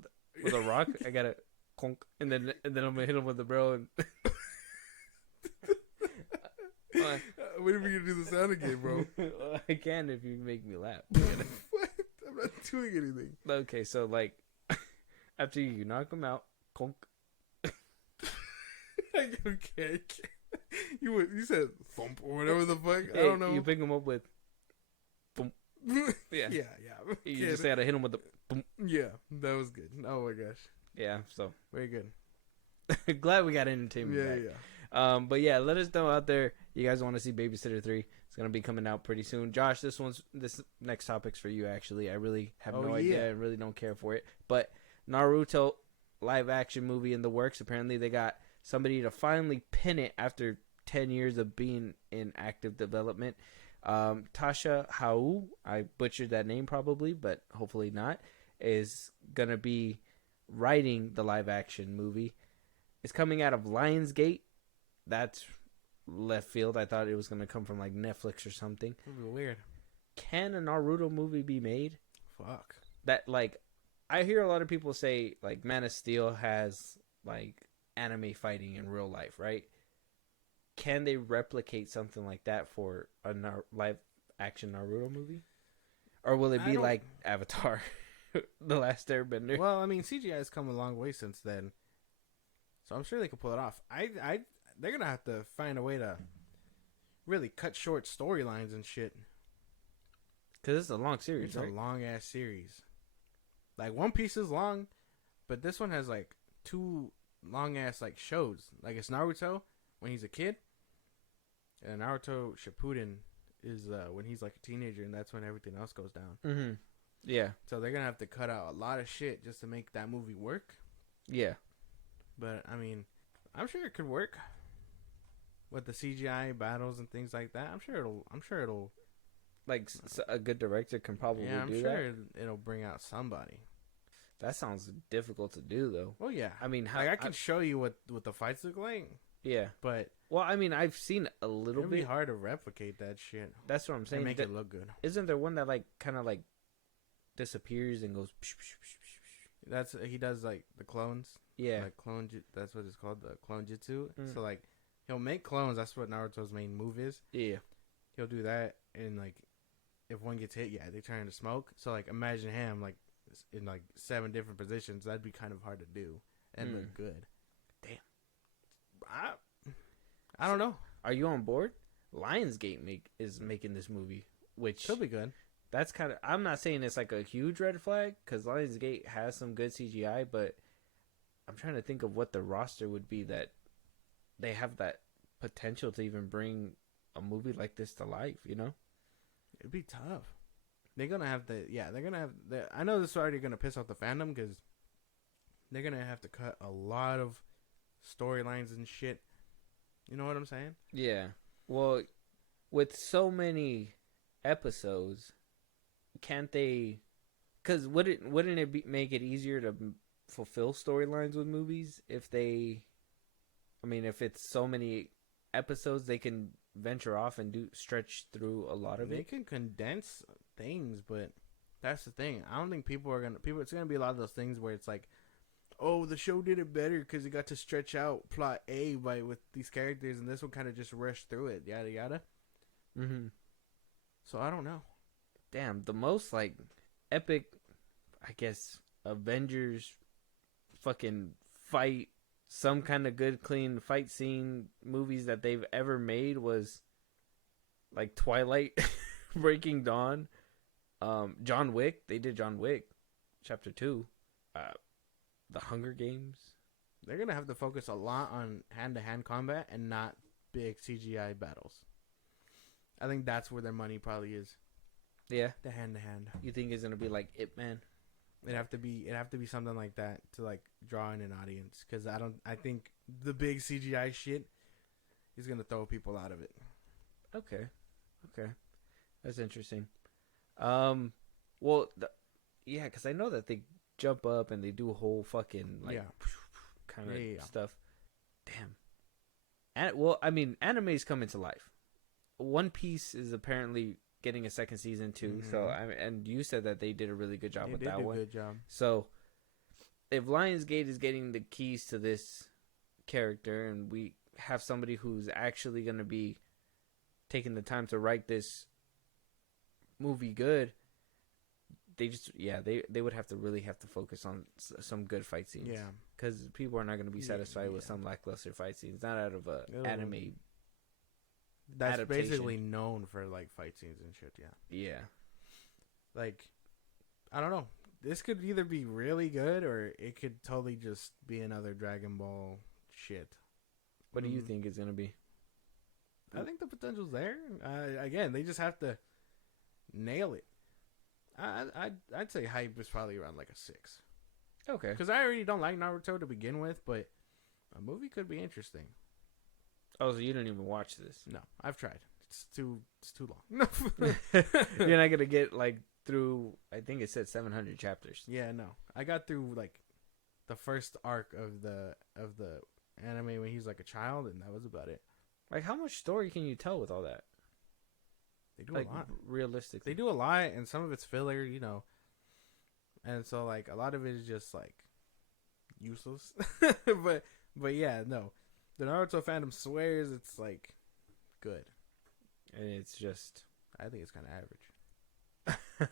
a rock. I gotta conk, and then I'm gonna hit him with the barrel. And when are we gonna do the sound again, bro? I can if you make me laugh. What? I'm not doing anything. Okay, so like after you knock him out, conk. Okay. You said thump or whatever the fuck. Hey, I don't know. You pick him up with. Boom. Yeah. Yeah. You just gotta hit him with the. Boom. Yeah, that was good. Oh my gosh. Yeah. So very good. glad we got entertainment. Yeah. But yeah, let us know out there. You guys want to see Babysitter 3? It's gonna be coming out pretty soon. Josh, this next topic's for you. Actually, I really have no idea. I really don't care for it. But Naruto live action movie in the works. Apparently, they got somebody to finally pin it after 10 years of being in active development. Tasha Hau, I butchered that name probably, but hopefully not, is going to be writing the live action movie. It's coming out of Lionsgate. That's left field. I thought it was going to come from like Netflix or something. That'd be weird. Can a Naruto movie be made? Fuck. That, like, I hear a lot of people say like Man of Steel has like anime fighting in real life, right? Can they replicate something like that for a live action Naruto movie? Or will it be like Avatar, The Last Airbender? Well, I mean, CGI has come a long way since then. So I'm sure they could pull it off. They're going to have to find a way to really cut short storylines and shit. Because it's a long series, It's right? a long ass series. Like One Piece is long, but this one has like 2 long ass like shows. Like it's Naruto when he's a kid, and Naruto Shippuden is when he's like a teenager, and that's when everything else goes down. Mm-hmm. Yeah. So they're gonna have to cut out a lot of shit just to make that movie work. Yeah. But I mean, I'm sure it could work with the CGI battles and things like that. I'm sure it'll. Like a good director can probably Yeah, I'm do sure that. it'll bring out somebody. That sounds difficult to do, though. Oh yeah, I mean, like I can show you what the fights look like. Yeah, but well, I mean, I've seen a little it'd bit. be hard to replicate that shit. That's what I'm saying. And make it look good. Isn't there one that like kind of like disappears and goes? Psh, psh, psh, psh, psh. That's he does like the clones. Yeah, like clone. That's what it's called, the clone jutsu. So like he'll make clones. That's what Naruto's main move is. Yeah, he'll do that, and like if one gets hit, yeah, they turn into smoke. So like imagine him like in like 7 different positions. That'd be kind of hard to do and look good. Damn. I don't know. Are you on board? Lionsgate is making this movie, which could be good. That's kind of. I'm not saying it's like a huge red flag because Lionsgate has some good CGI, but I'm trying to think of what the roster would be that they have that potential to even bring a movie like this to life. You know, it'd be tough. They're gonna have to. Yeah, they're gonna have. I know this is already gonna piss off the fandom because they're gonna have to cut a lot of storylines and shit. You know what I'm saying? Yeah. Well, with so many episodes, can't they? Because wouldn't it make it easier to fulfill storylines with movies if they? I mean, if it's so many episodes, they can venture off and stretch through a lot of it. They can condense things, but that's the thing. I don't think people. It's gonna be a lot of those things where it's like, oh, the show did it better because it got to stretch out plot A with these characters, and this one kind of just rushed through it, yada yada. Mm-hmm. So I don't know. Damn, the most like epic, I guess, Avengers fucking fight, some kind of good clean fight scene movies that they've ever made was like Twilight, Breaking Dawn, John Wick. They did John Wick, Chapter 2, The Hunger Games. They're gonna have to focus a lot on hand-to-hand combat and not big CGI battles. I think that's where their money probably is. Yeah, the hand-to-hand. You think it's gonna be like Ip Man? It'd have to be something like that to like draw in an audience, because I think the big CGI shit is gonna throw people out of it. Okay, that's interesting. Well, yeah, because I know that they jump up and they do a whole fucking like kind of stuff. Damn. And well, I mean, anime's coming to life. One Piece is apparently getting a second season too. Mm-hmm. So and you said that they did a really good job with that one. Good job. So if Lionsgate is getting the keys to this character, and we have somebody who's actually going to be taking the time to write this movie good, they would have to focus on some good fight scenes. Yeah, because people are not going to be satisfied with some lackluster fight scenes. Not out of anime. That's adaptation. Basically known for like fight scenes and shit. Yeah. Like, I don't know. This could either be really good or it could totally just be another Dragon Ball shit. What do you think it's gonna be? I think the potential's there. Again, they just have to nail it. I'd say hype is probably around like a 6. Okay. Because I already don't like Naruto to begin with, but a movie could be interesting. Oh, so you didn't even watch this? No, I've tried. It's too long. You're not gonna get like through. I think it said 700 chapters. Yeah, no. I got through like the first arc of the anime when he's like a child, and that was about it. Like, how much story can you tell with all that? They do like, a lot. Realistically, they do a lot, and some of it's filler, you know. And so like a lot of it is just like useless. but yeah, no. The Naruto fandom swears it's like good, and it's just, I think it's kind of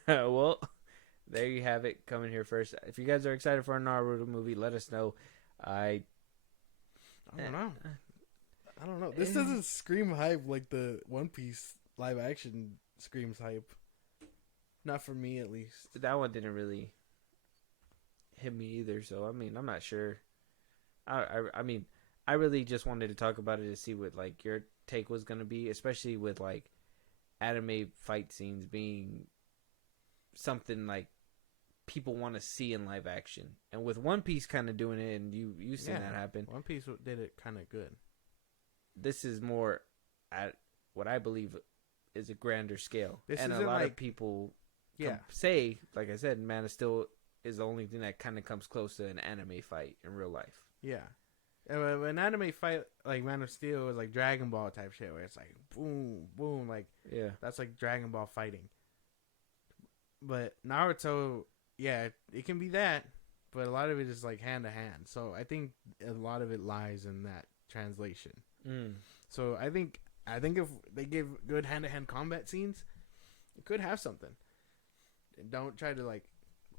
average. Well, there you have it. Coming here first. If you guys are excited for a Naruto movie, let us know. I don't know. I don't know. This doesn't scream hype like the One Piece live action screams hype. Not for me, at least. That one didn't really hit me either. So I mean, I'm not sure. I mean, I really just wanted to talk about it to see what like your take was gonna be, especially with like anime fight scenes being something like people want to see in live action, and with One Piece kind of doing it, and you seen that happen. One Piece did it kind of good. This is more at what I believe is a grander scale, This and a isn't lot like- of people Yeah. say, like I said, Man of Steel is the only thing that kind of comes close to an anime fight in real life. Yeah. And an anime fight like Man of Steel is like Dragon Ball type shit where it's like boom, boom, like Yeah, that's like Dragon Ball fighting. But Naruto, yeah, it can be that, but a lot of it is like hand to hand. So I think a lot of it lies in that translation. So I think if they give good hand to hand combat scenes, it could have something. And don't try to like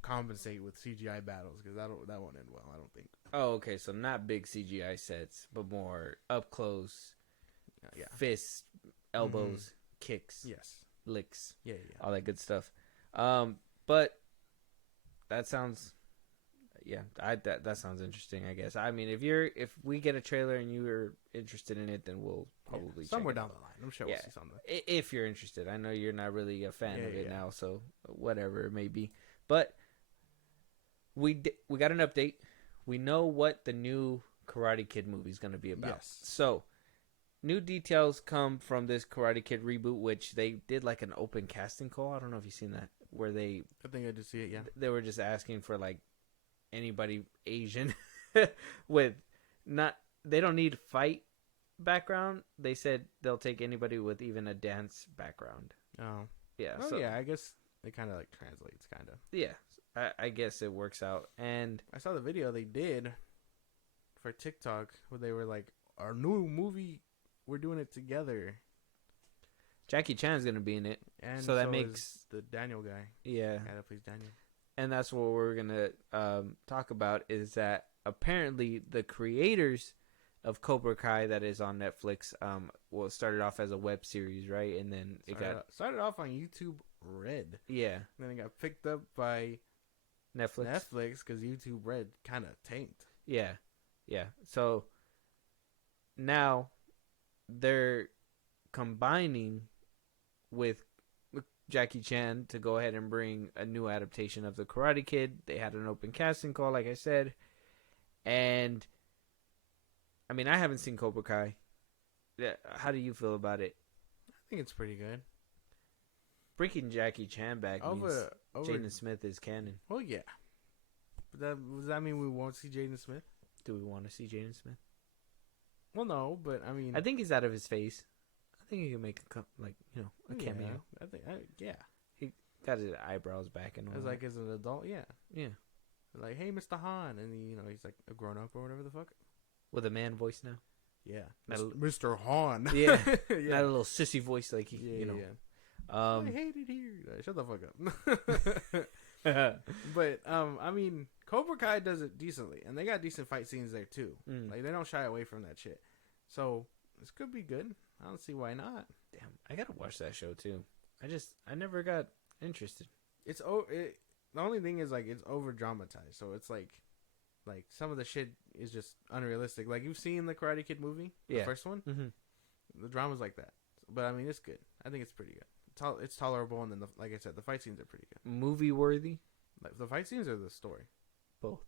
compensate with CGI battles because that won't end well. I don't think. Oh, okay. So not big CGI sets, but more up close, Yeah. fists, elbows, kicks, Yes. licks, Yeah. all that good stuff. But that sounds, that sounds interesting. I guess. I mean, if we get a trailer and you're interested in it, then we'll probably somewhere check it down the line. I'm sure we'll see something. if you're interested. I know you're not really a fan of it Yeah. now, so whatever it may be. But we got an update. We know what the new Karate Kid movie is going to be about. Yes. So, new details come from this Karate Kid reboot, which they did like an open casting call. I don't know if you've seen that, where I think I did see it. Yeah. they were just asking for like anybody Asian with not. They don't need fight background. They said they'll take anybody with even a dance background. Oh. Yeah. Oh so, yeah. I guess it kind of like translates, kind of. Yeah. I guess it works out. And I saw the video they did for TikTok where they were like, "Our new movie, we're doing it together." Jackie Chan's going to be in it. And So that is makes- the Daniel guy. Yeah. Guy that plays Daniel. And that's what we're going to talk about is that apparently the creators of Cobra Kai that is on Netflix started off as a web series, right? And then it Started off on YouTube Red. yeah, Then it got picked up by Netflix. because YouTube Red kind of tanked. Yeah. So now they're combining with Jackie Chan to go ahead and bring a new adaptation of the Karate Kid. They had an open casting call, like I said. And I mean, I haven't seen Cobra Kai. Yeah, how do you feel about it? I think it's pretty good. Bringing Jackie Chan back means Over. Jaden Smith is canon. Oh yeah. But does that mean we won't see Jaden Smith? Do we want to see Jaden Smith? Well, no, but I mean, I think he's out of his phase. I think he can make a cameo. Yeah, I think, yeah. Got his eyebrows back and all As that. like as an adult, yeah. Yeah, Like, hey, Mr. Han, and he's like a grown up or whatever the fuck. with a man voice now. Yeah, Not Mr. Han. Yeah, yeah. not a little sissy voice like he, Yeah. I hate it here. Shut the fuck up. But I mean, Cobra Kai does it decently, and they got decent fight scenes there too. Like they don't shy away from that shit. So this could be good. I don't see why not. Damn, I gotta watch that show too. I never got interested. The only thing is like it's over dramatized, so it's like some of the shit is just unrealistic. Like you've seen the Karate Kid movie, the first one. Mm-hmm. The drama's like that, but I mean it's good. I think it's pretty good. It's tolerable, and then like I said, the fight scenes are pretty good. Movie worthy? Like the fight scenes or the story. Both.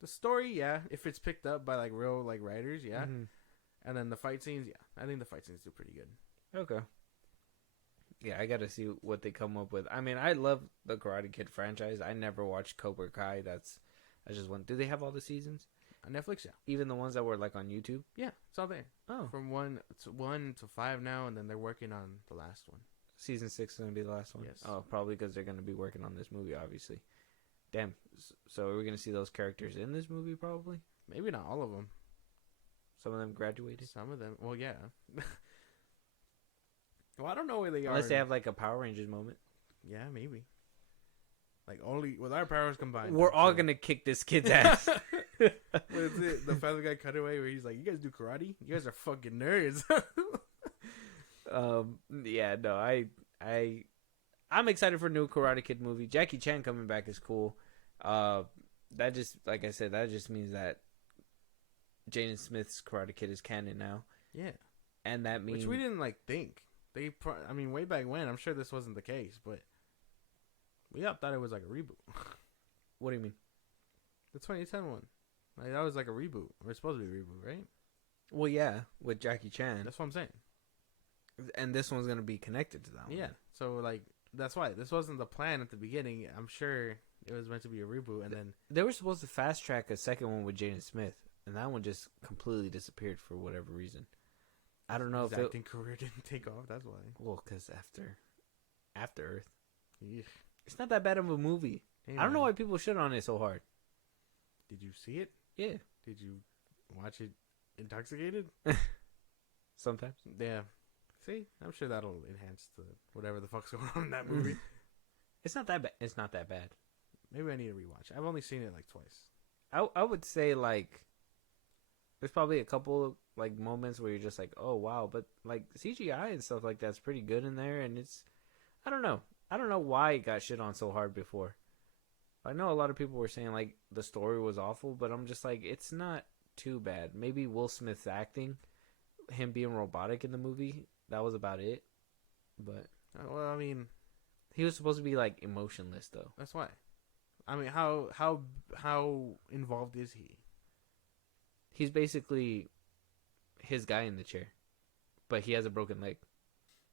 The story, yeah, if it's picked up by like real like writers, yeah, and then the fight scenes, yeah, I think the fight scenes do pretty good. Okay. Yeah, I gotta see what they come up with. I mean, I love the Karate Kid franchise. I never watched Cobra Kai. I just want. Do they have all the seasons? On Netflix, yeah. Even the ones that were like on YouTube? Yeah, it's all there. Oh. From 1 to 5 now, and then they're working on the last one. Season 6 is going to be the last one? Yes. Oh, probably because they're going to be working on this movie, obviously. Damn. So are we going to see those characters in this movie, probably? Maybe not all of them. Some of them graduated? Some of them. Well, yeah. Well, I don't know where they are. Unless they have like a Power Rangers moment. Yeah, maybe. Like only with our powers combined. We're all going to kick this kid's ass. The Family Guy cutaway where he's like, "You guys do karate? You guys are fucking nerds." Yeah, no, I'm excited for a new Karate Kid movie. Jackie Chan coming back is cool. That just, like I said, that just means that Jaden Smith's Karate Kid is canon now. Yeah, and that means which we didn't think. I mean, way back when, I'm sure this wasn't the case, but we all thought it was like a reboot. What do you mean? The 2010 one, like that was like a reboot. We're supposed to be a reboot, right? Well, yeah, with Jackie Chan. That's what I'm saying. And this one's gonna be connected to that one. Yeah, so like that's why this wasn't the plan at the beginning. I'm sure it was meant to be a reboot, and then they were supposed to fast track a second one with Jaden Smith, and that one just completely disappeared for whatever reason. I don't know his if acting career didn't take off. That's why. Well, because after Earth, Yeah. it's not that bad of a movie. Hey, I don't know man. why people shit on it so hard. Did you see it? Yeah, Did you watch it intoxicated? sometimes. Yeah. See, I'm sure that'll enhance the whatever the fuck's going on in that movie. It's not that bad. It's not that bad. Maybe I need to rewatch. I've only seen it like twice. I would say like there's probably a couple of like moments where you're just like, oh wow, but like CGI and stuff like that's pretty good in there, and it's I don't know why it got shit on so hard before. I know a lot of people were saying like the story was awful, but I'm just like it's not too bad. Maybe Will Smith's acting, him being robotic in the movie, that was about it. But Well, I mean, he was supposed to be like emotionless though. that's why. I mean, how involved is he? He's basically his guy in the chair, but he has a broken leg.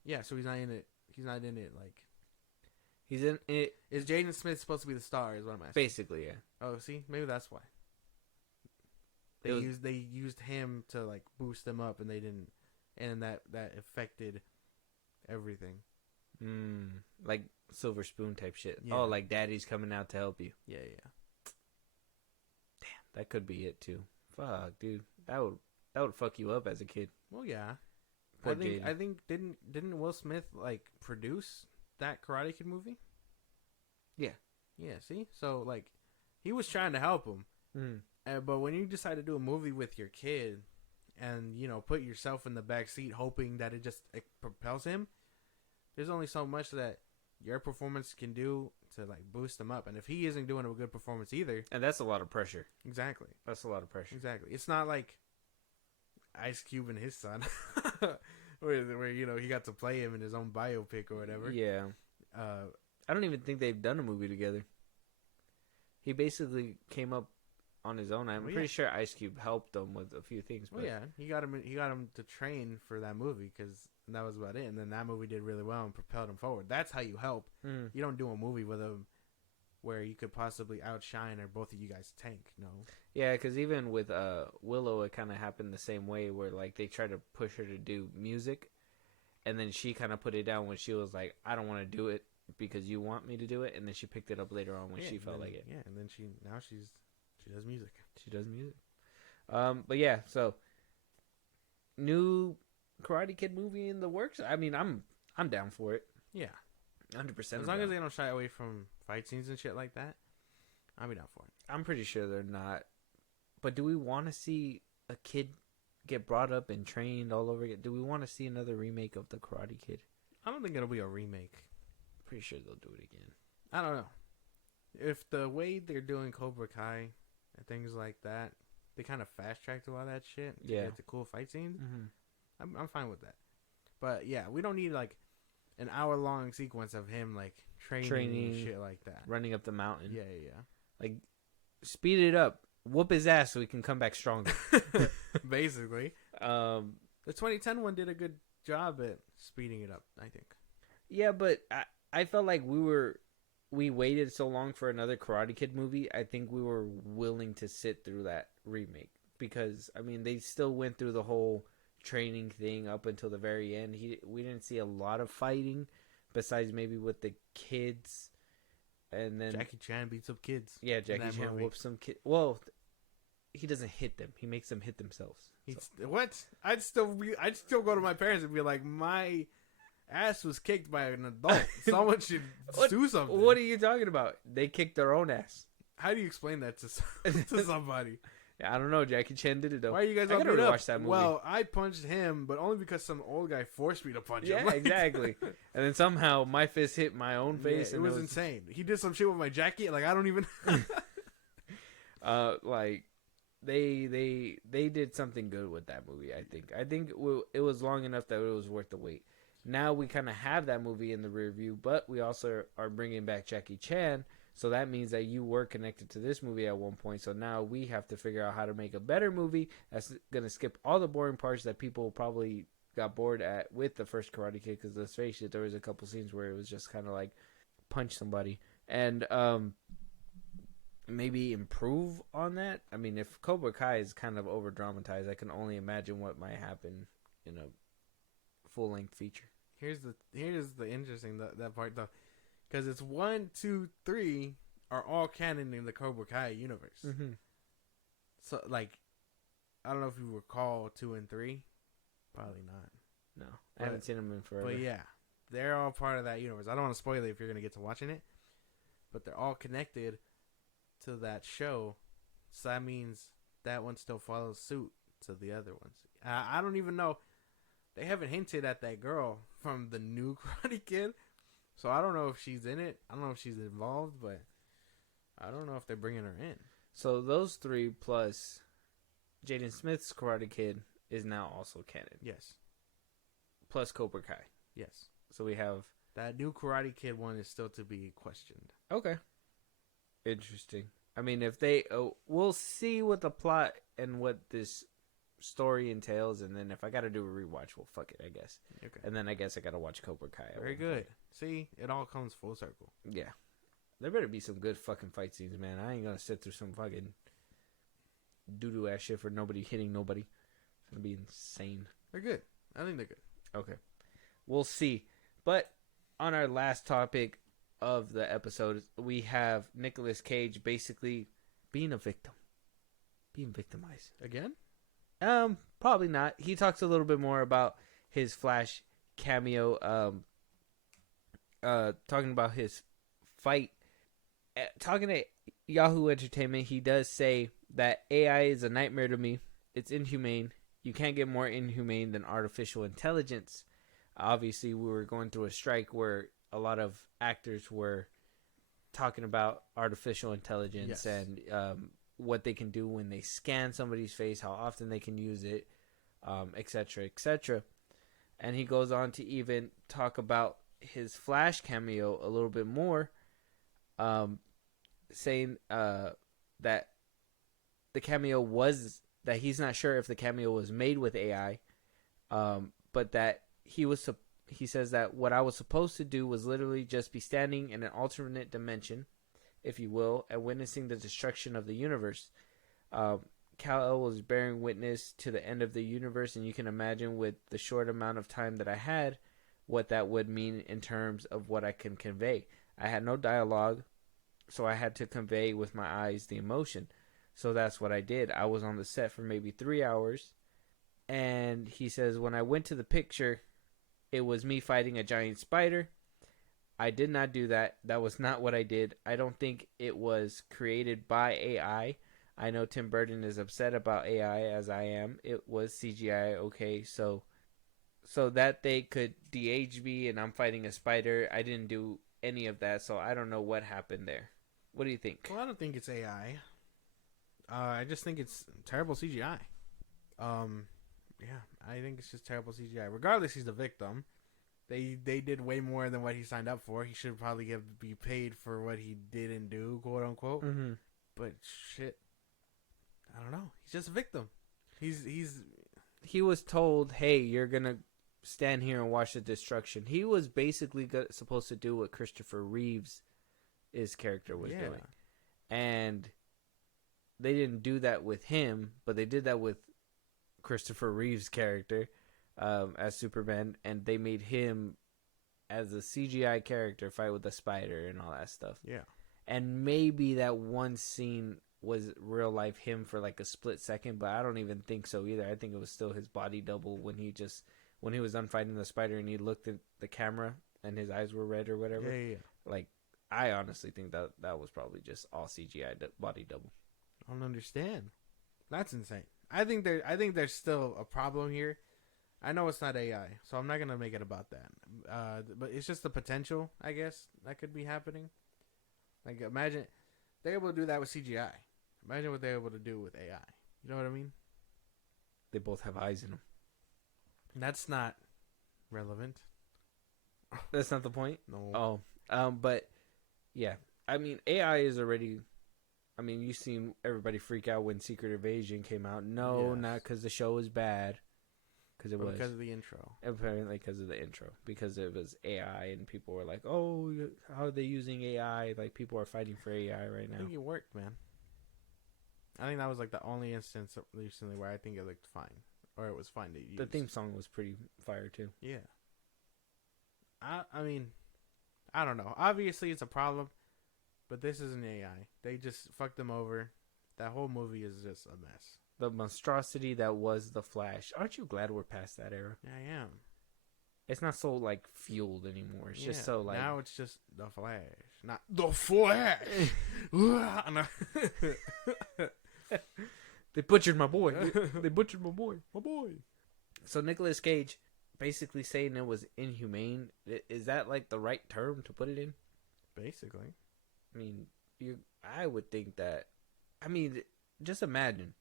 Yeah, so he's not in it. He's not in it. Like, He's in it is Jaden Smith supposed to be the star? Is what I'm asking. basically, yeah. Oh, see, maybe that's why. They used him to like boost him up, and they didn't, and that affected everything. Like silver spoon type shit. Yeah. Oh, like daddy's coming out to help you. Yeah. Damn, that could be it too. Fuck, dude, that would fuck you up as a kid. Well, yeah. Poor I think didn't Will Smith like produce that Karate Kid movie? Yeah. Yeah. See, so like, he was trying to help him, but when you decide to do a movie with your kid, and put yourself in the back seat, hoping that it propels him, there's only so much that your performance can do to like boost him up, and if he isn't doing a good performance either, And that's a lot of pressure. exactly. That's a lot of pressure. Exactly. It's not like Ice Cube and his son, where he got to play him in his own biopic or whatever. Yeah. I don't even think they've done a movie together. He basically came up on his own. I'm pretty sure Ice Cube helped him with a few things. But Well, yeah, he got him to train for that movie because that was about it. And then that movie did really well and propelled him forward. That's how you help. You don't do a movie with him where you could possibly outshine or both of you guys tank. No. Yeah, because even with Willow, it kind of happened the same way where like they tried to push her to do music, and then she kind of put it down when she was like, "I don't want to do it because you want me to do it," and then she picked it up later on when she felt like it. Yeah, and then she does music. She does music. But yeah, so new Karate Kid movie in the works. I mean, I'm down for it. Yeah, 100%. as long as they don't shy away from fight scenes and shit like that, I'll be down for it. I'm pretty sure they're not. But do we want to see a kid get brought up and trained all over again? Do we want to see another remake of the Karate Kid? I don't think it'll be a remake. Pretty sure they'll do it again. I don't know. If the way they're doing Cobra Kai and things like that, they kind of fast tracked a lot of that shit to get the cool fight scenes. I'm fine with that. But yeah, we don't need like an hour-long sequence of him like training and shit like that. Running up the mountain. Yeah. Like, speed it up. Whoop his ass so he can come back stronger. Basically. The The 2010 one did a good job at speeding it up, I think. Yeah, but I felt like we waited so long for another Karate Kid movie. I think we were willing to sit through that remake because I mean they still went through the whole training thing up until the very end. We didn't see a lot of fighting besides maybe with the kids, and then Jackie Chan beats up kids. Yeah, Jackie Chan whoops some kid. Well, he doesn't hit them. He makes them hit themselves. What? I'd still go to my parents and be like, my ass was kicked by an adult. Someone should do something. What are you talking about? They kicked their own ass. How do you explain that to somebody? I don't know. Jackie Chan did it though. Why are you guys I all gotta beat up? rewatch that movie. Well, I punched him, but only because some old guy forced me to punch him. Yeah, Like, exactly. And then somehow my fist hit my own face. Yeah, and it was insane. He did some shit with my jacket. Like, I don't even. Like they did something good with that movie. I think it was long enough that it was worth the wait. Now we kind of have that movie in the rear view, but we also are bringing back Jackie Chan. So that means that you were connected to this movie at one point. So now we have to figure out how to make a better movie that's going to skip all the boring parts that people probably got bored at with the first Karate Kid. Because let's face it, there was a couple scenes where it was just kind of like punch somebody. And maybe improve on that. I mean, if Cobra Kai is kind of over dramatized, I can only imagine what might happen in a full length feature. Here's the interesting that part though. Because it's 1, 2, 3 are all canon in the Cobra Kai universe. Mm-hmm. So, like, I don't know if you recall 2 and 3. Probably not. No, I haven't seen them in forever. But yeah, they're all part of that universe. I don't want to spoil it if you're going to get to watching it. But they're all connected to that show. So that means that one still follows suit to the other ones. I don't even know. They haven't hinted at that girl from the new Karate Kid. So I don't know if she's in it. I don't know if she's involved, but I don't know if they're bringing her in. So those 3 plus Jaden Smith's Karate Kid is now also canon. Yes. Plus Cobra Kai. Yes. So we have... That new Karate Kid one is still to be questioned. Okay. Interesting. I mean, if they... we'll see what the plot and what this story entails, and then if I gotta do a rewatch, well, fuck it, I guess. Okay. And then I guess I gotta watch Cobra Kai. Very good. See, it all comes full circle. Yeah. There better be some good fucking fight scenes, man. I ain't gonna sit through some fucking doo-doo ass shit for nobody hitting nobody. It's gonna be insane. They're good. I think they're good. Okay. We'll see. But on our last topic of the episode, we have Nicolas Cage basically being a victim. Being victimized. Again? Probably not. He talks a little bit more about his Flash cameo, talking about his fight. Talking to Yahoo Entertainment, he does say that AI is a nightmare to me. It's inhumane. You can't get more inhumane than artificial intelligence. Obviously, we were going through a strike where a lot of actors were talking about artificial intelligence. Yes. And what they can do when they scan somebody's face, how often they can use it, etc., etc. And he goes on to even talk about his Flash cameo a little bit more, saying that the cameo was, that he's not sure if the cameo was made with AI, but that he says that what I was supposed to do was literally just be standing in an alternate dimension, if you will, and witnessing the destruction of the universe. Kal-El was bearing witness to the end of the universe, and you can imagine with the short amount of time that I had, what that would mean in terms of what I can convey. I had no dialogue, so I had to convey with my eyes the emotion. So that's what I did. I was on the set for maybe 3 hours, and he says, when I went to the picture, it was me fighting a giant spider. I did not do that. That was not what I did. I don't think it was created by AI. I know Tim Burton is upset about AI as I am. It was CGI, okay, so that they could de-age me and I'm fighting a spider. I didn't do any of that, so I don't know what happened there. What do you think? Well, I don't think it's AI. I just think it's terrible CGI. Yeah, I think it's just terrible CGI. Regardless, he's the victim. They did way more than what he signed up for. He should probably be paid for what he didn't do, quote unquote. Mm-hmm. But shit, I don't know. He's just a victim. He was told, "Hey, you're gonna stand here and watch the destruction." He was basically supposed to do what Christopher Reeve's character was doing, and they didn't do that with him, but they did that with Christopher Reeve's character as Superman, and they made him as a CGI character fight with a spider and all that stuff. Yeah, and maybe that one scene was real life him for like a split second, but I don't even think so either. I think it was still his body double when he was done fighting the spider and he looked at the camera and his eyes were red or whatever. Yeah. Like, I honestly think that was probably just all CGI body double. I don't understand. That's insane. I think there's still a problem here. I know it's not AI, so I'm not gonna make it about that. But it's just the potential, I guess, that could be happening. Like, imagine they're able to do that with CGI. Imagine what they're able to do with AI. You know what I mean? They both have eyes in them. That's not relevant. That's not the point. No. But yeah, I mean, AI is already. I mean, you've seen everybody freak out when Secret Invasion came out. No, Yes. not because the show was bad. Because it was because of the intro. Apparently because of the intro. Because it was AI and people were like, "Oh, how are they using AI?" Like, people are fighting for AI right now. I think it worked, man. I think that was like the only instance recently where I think it looked fine, or it was fine to use. The theme song was pretty fire too. Yeah. I mean, I don't know. Obviously, it's a problem, but this is an AI. They just fucked them over. That whole movie is just a mess. The monstrosity that was the Flash. Aren't you glad we're past that era? Yeah, I am. It's not so like fueled anymore. It's just so like now it's just the Flash, not the Flash. They butchered my boy. They butchered my boy. My boy. So Nicolas Cage basically saying it was inhumane. Is that like the right term to put it in? Basically. I mean, I would think that. I mean, just imagine.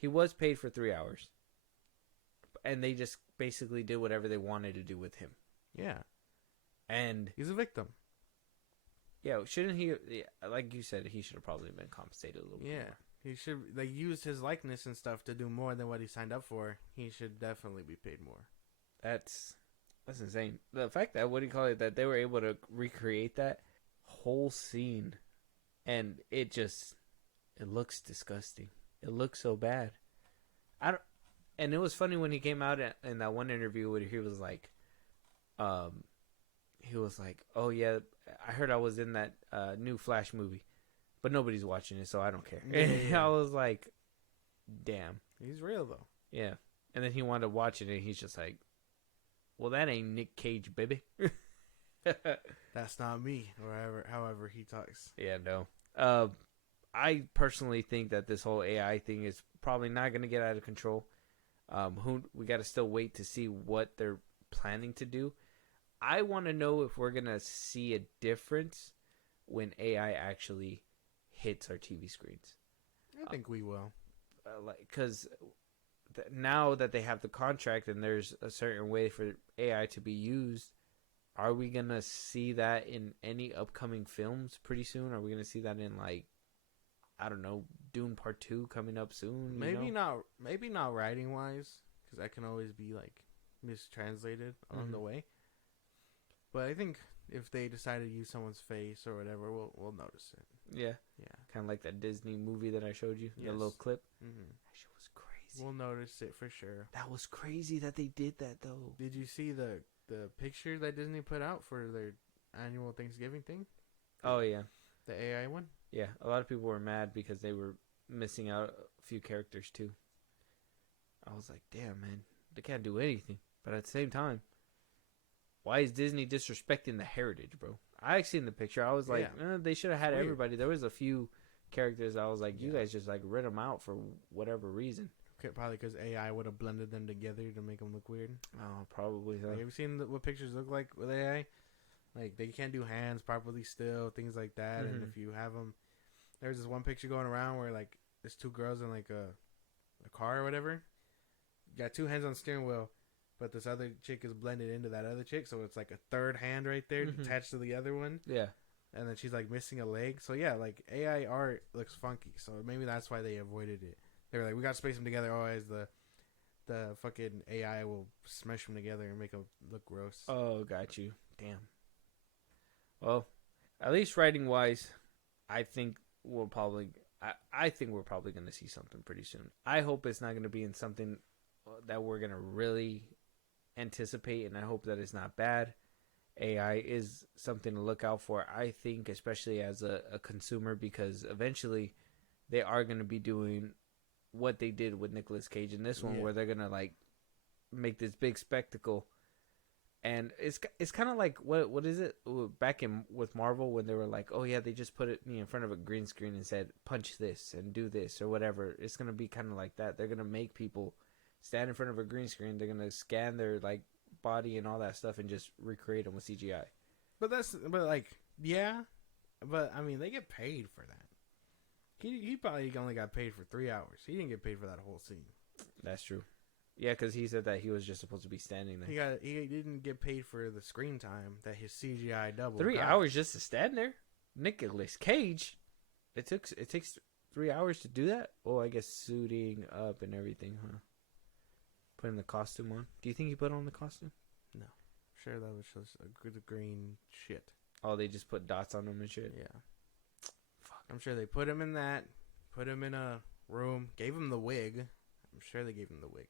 He was paid for 3 hours. And they just basically did whatever they wanted to do with him. Yeah. And he's a victim. Yeah, shouldn't he? Like you said, he should have probably been compensated a little bit. Yeah. He should. They used his likeness and stuff to do more than what he signed up for. He should definitely be paid more. That's insane. The fact that that they were able to recreate that whole scene, and it looks disgusting. It looks so bad. And it was funny when he came out in that one interview where he was like, "Oh yeah, I heard I was in that new Flash movie, but nobody's watching it, so I don't care." Yeah. I was like, "Damn, he's real though." Yeah. And then he wanted to watch it, and he's just like, "Well, that ain't Nick Cage, baby." That's not me, or however he talks. Yeah, no. I personally think that this whole AI thing is probably not going to get out of control. We got to still wait to see what they're planning to do. I want to know if we're going to see a difference when AI actually hits our TV screens. I think we will. Because now that they have the contract and there's a certain way for AI to be used, are we going to see that in any upcoming films pretty soon? Are we going to see that in, like, I don't know, Dune Part 2 coming up soon? Maybe not writing wise, because that can always be like mistranslated on the way. But I think if they decide to use someone's face or whatever, we'll notice it. Yeah. Kind of like that Disney movie that I showed you, the little clip. Mm-hmm. That shit was crazy. We'll notice it for sure. That was crazy that they did that though. Did you see the picture that Disney put out for their annual Thanksgiving thing? Oh yeah, the AI one. Yeah, a lot of people were mad because they were missing out a few characters too. I was like, damn, man, they can't do anything. But at the same time, why is Disney disrespecting the heritage, bro? I seen the picture. I was like, they should have had everybody. There was a few characters I was like, you guys just like read them out for whatever reason. Okay, probably because AI would have blended them together to make them look weird. Oh, probably. Like, have you seen what pictures look like with AI? Like, they can't do hands properly still, things like that. And if you have them, there's this one picture going around where, like, there's two girls in, like, a car or whatever. You got two hands on the steering wheel, but this other chick is blended into that other chick, so it's, like, a third hand right there attached to the other one. Yeah. And then she's, like, missing a leg. So, yeah, like, AI art looks funky. So, maybe that's why they avoided it. They were like, we got to space them together, otherwise the fucking AI will smash them together and make them look gross. Oh, got you. Damn. Well, at least writing wise, I think we're probably going to see something pretty soon. I hope it's not going to be in something that we're going to really anticipate, and I hope that it's not bad. AI is something to look out for, I think, especially as a consumer, because eventually they are going to be doing what they did with Nicolas Cage in this one, where they're going to like make this big spectacle And it's kind of like what is it back in with Marvel when they were like, oh yeah, they just put it in front of a green screen and said punch this and do this or whatever. It's gonna be kind of like that. They're gonna make people stand in front of a green screen. They're gonna scan their like body and all that stuff and just recreate them with CGI. But yeah, but I mean they get paid for that. He probably only got paid for 3 hours. He didn't get paid for that whole scene. That's true. Yeah, because he said that he was just supposed to be standing there. He didn't get paid for the screen time that his CGI double. 3 hours just to stand there? Nicolas Cage? It takes 3 hours to do that? Oh, I guess suiting up and everything, huh? Putting the costume on. Do you think he put on the costume? No. Sure, that was just a good green shit. Oh, they just put dots on him and shit? Yeah. Fuck. I'm sure they put him in that, put him in a room, gave him the wig. I'm sure they gave him the wig.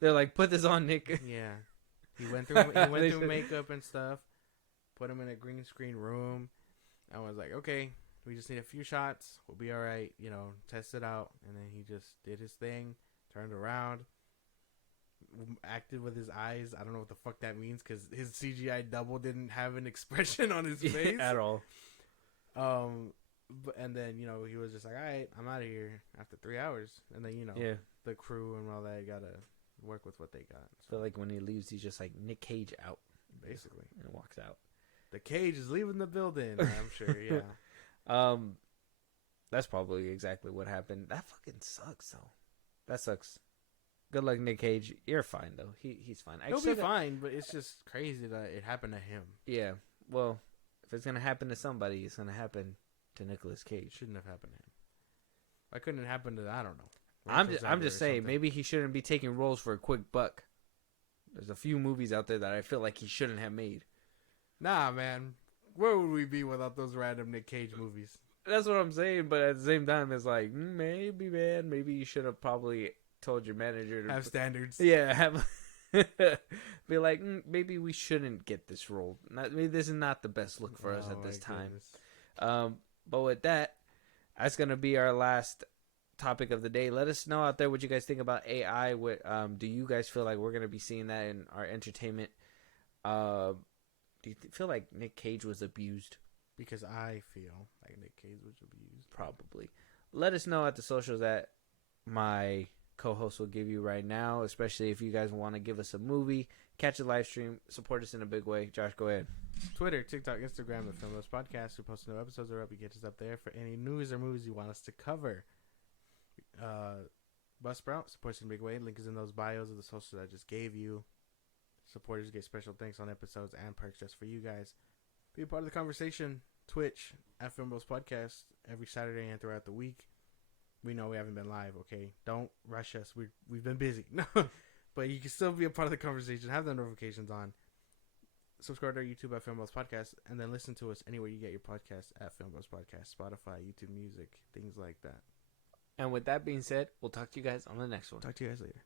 They're like, put this on, Nick. Yeah. He went through makeup and stuff, put him in a green screen room. I was like, okay, we just need a few shots. We'll be all right. You know, test it out. And then he just did his thing, turned around, acted with his eyes. I don't know what the fuck that means because his CGI double didn't have an expression on his face. At all. And then, you know, he was just like, all right, I'm out of here after 3 hours. And then, you know, the crew and all that got to work with what they got. So. I feel like when he leaves, he's just like Nick Cage out. Basically. And walks out. The Cage is leaving the building, I'm sure, yeah. That's probably exactly what happened. That fucking sucks, though. That sucks. Good luck, Nick Cage. You're fine, though. He's fine. He'll be fine, but it's just crazy that it happened to him. Yeah. Well, if it's going to happen to somebody, it's going to happen to Nicolas Cage. Shouldn't have happened to him. Why couldn't it happen to, I don't know. I'm just saying, maybe he shouldn't be taking roles for a quick buck. There's a few movies out there that I feel like he shouldn't have made. Nah, man. Where would we be without those random Nick Cage movies? That's what I'm saying, but at the same time, it's like, maybe, man, maybe you should have probably told your manager to... Have standards. Yeah, have... be like, maybe we shouldn't get this role. Maybe this is not the best look for us at this time. But with that, that's going to be our last topic of the day. Let us know out there what you guys think about AI. Do you guys feel like we're going to be seeing that in our entertainment? Do you feel like Nick Cage was abused? Because I feel like Nick Cage was abused. Probably. Let us know at the socials that my co-host will give you right now, especially if you guys want to give us a movie, catch a live stream, support us in a big way. Josh, go ahead. Twitter, TikTok, Instagram, the FilmBros Podcast. We post new episodes are up. You get us up there for any news or movies you want us to cover. Buzzsprout, supports in a big way. Link is in those bios of the socials I just gave you. Supporters get special thanks on episodes and perks just for you guys. Be a part of the conversation. Twitch at FilmBros Podcast every Saturday and throughout the week. We know we haven't been live, okay? Don't rush us. We've been busy. But you can still be a part of the conversation. Have the notifications on. Subscribe to our YouTube at FilmBros Podcast. And then listen to us anywhere you get your podcast at FilmBros Podcast. Spotify, YouTube Music, things like that. And with that being said, we'll talk to you guys on the next one. Talk to you guys later.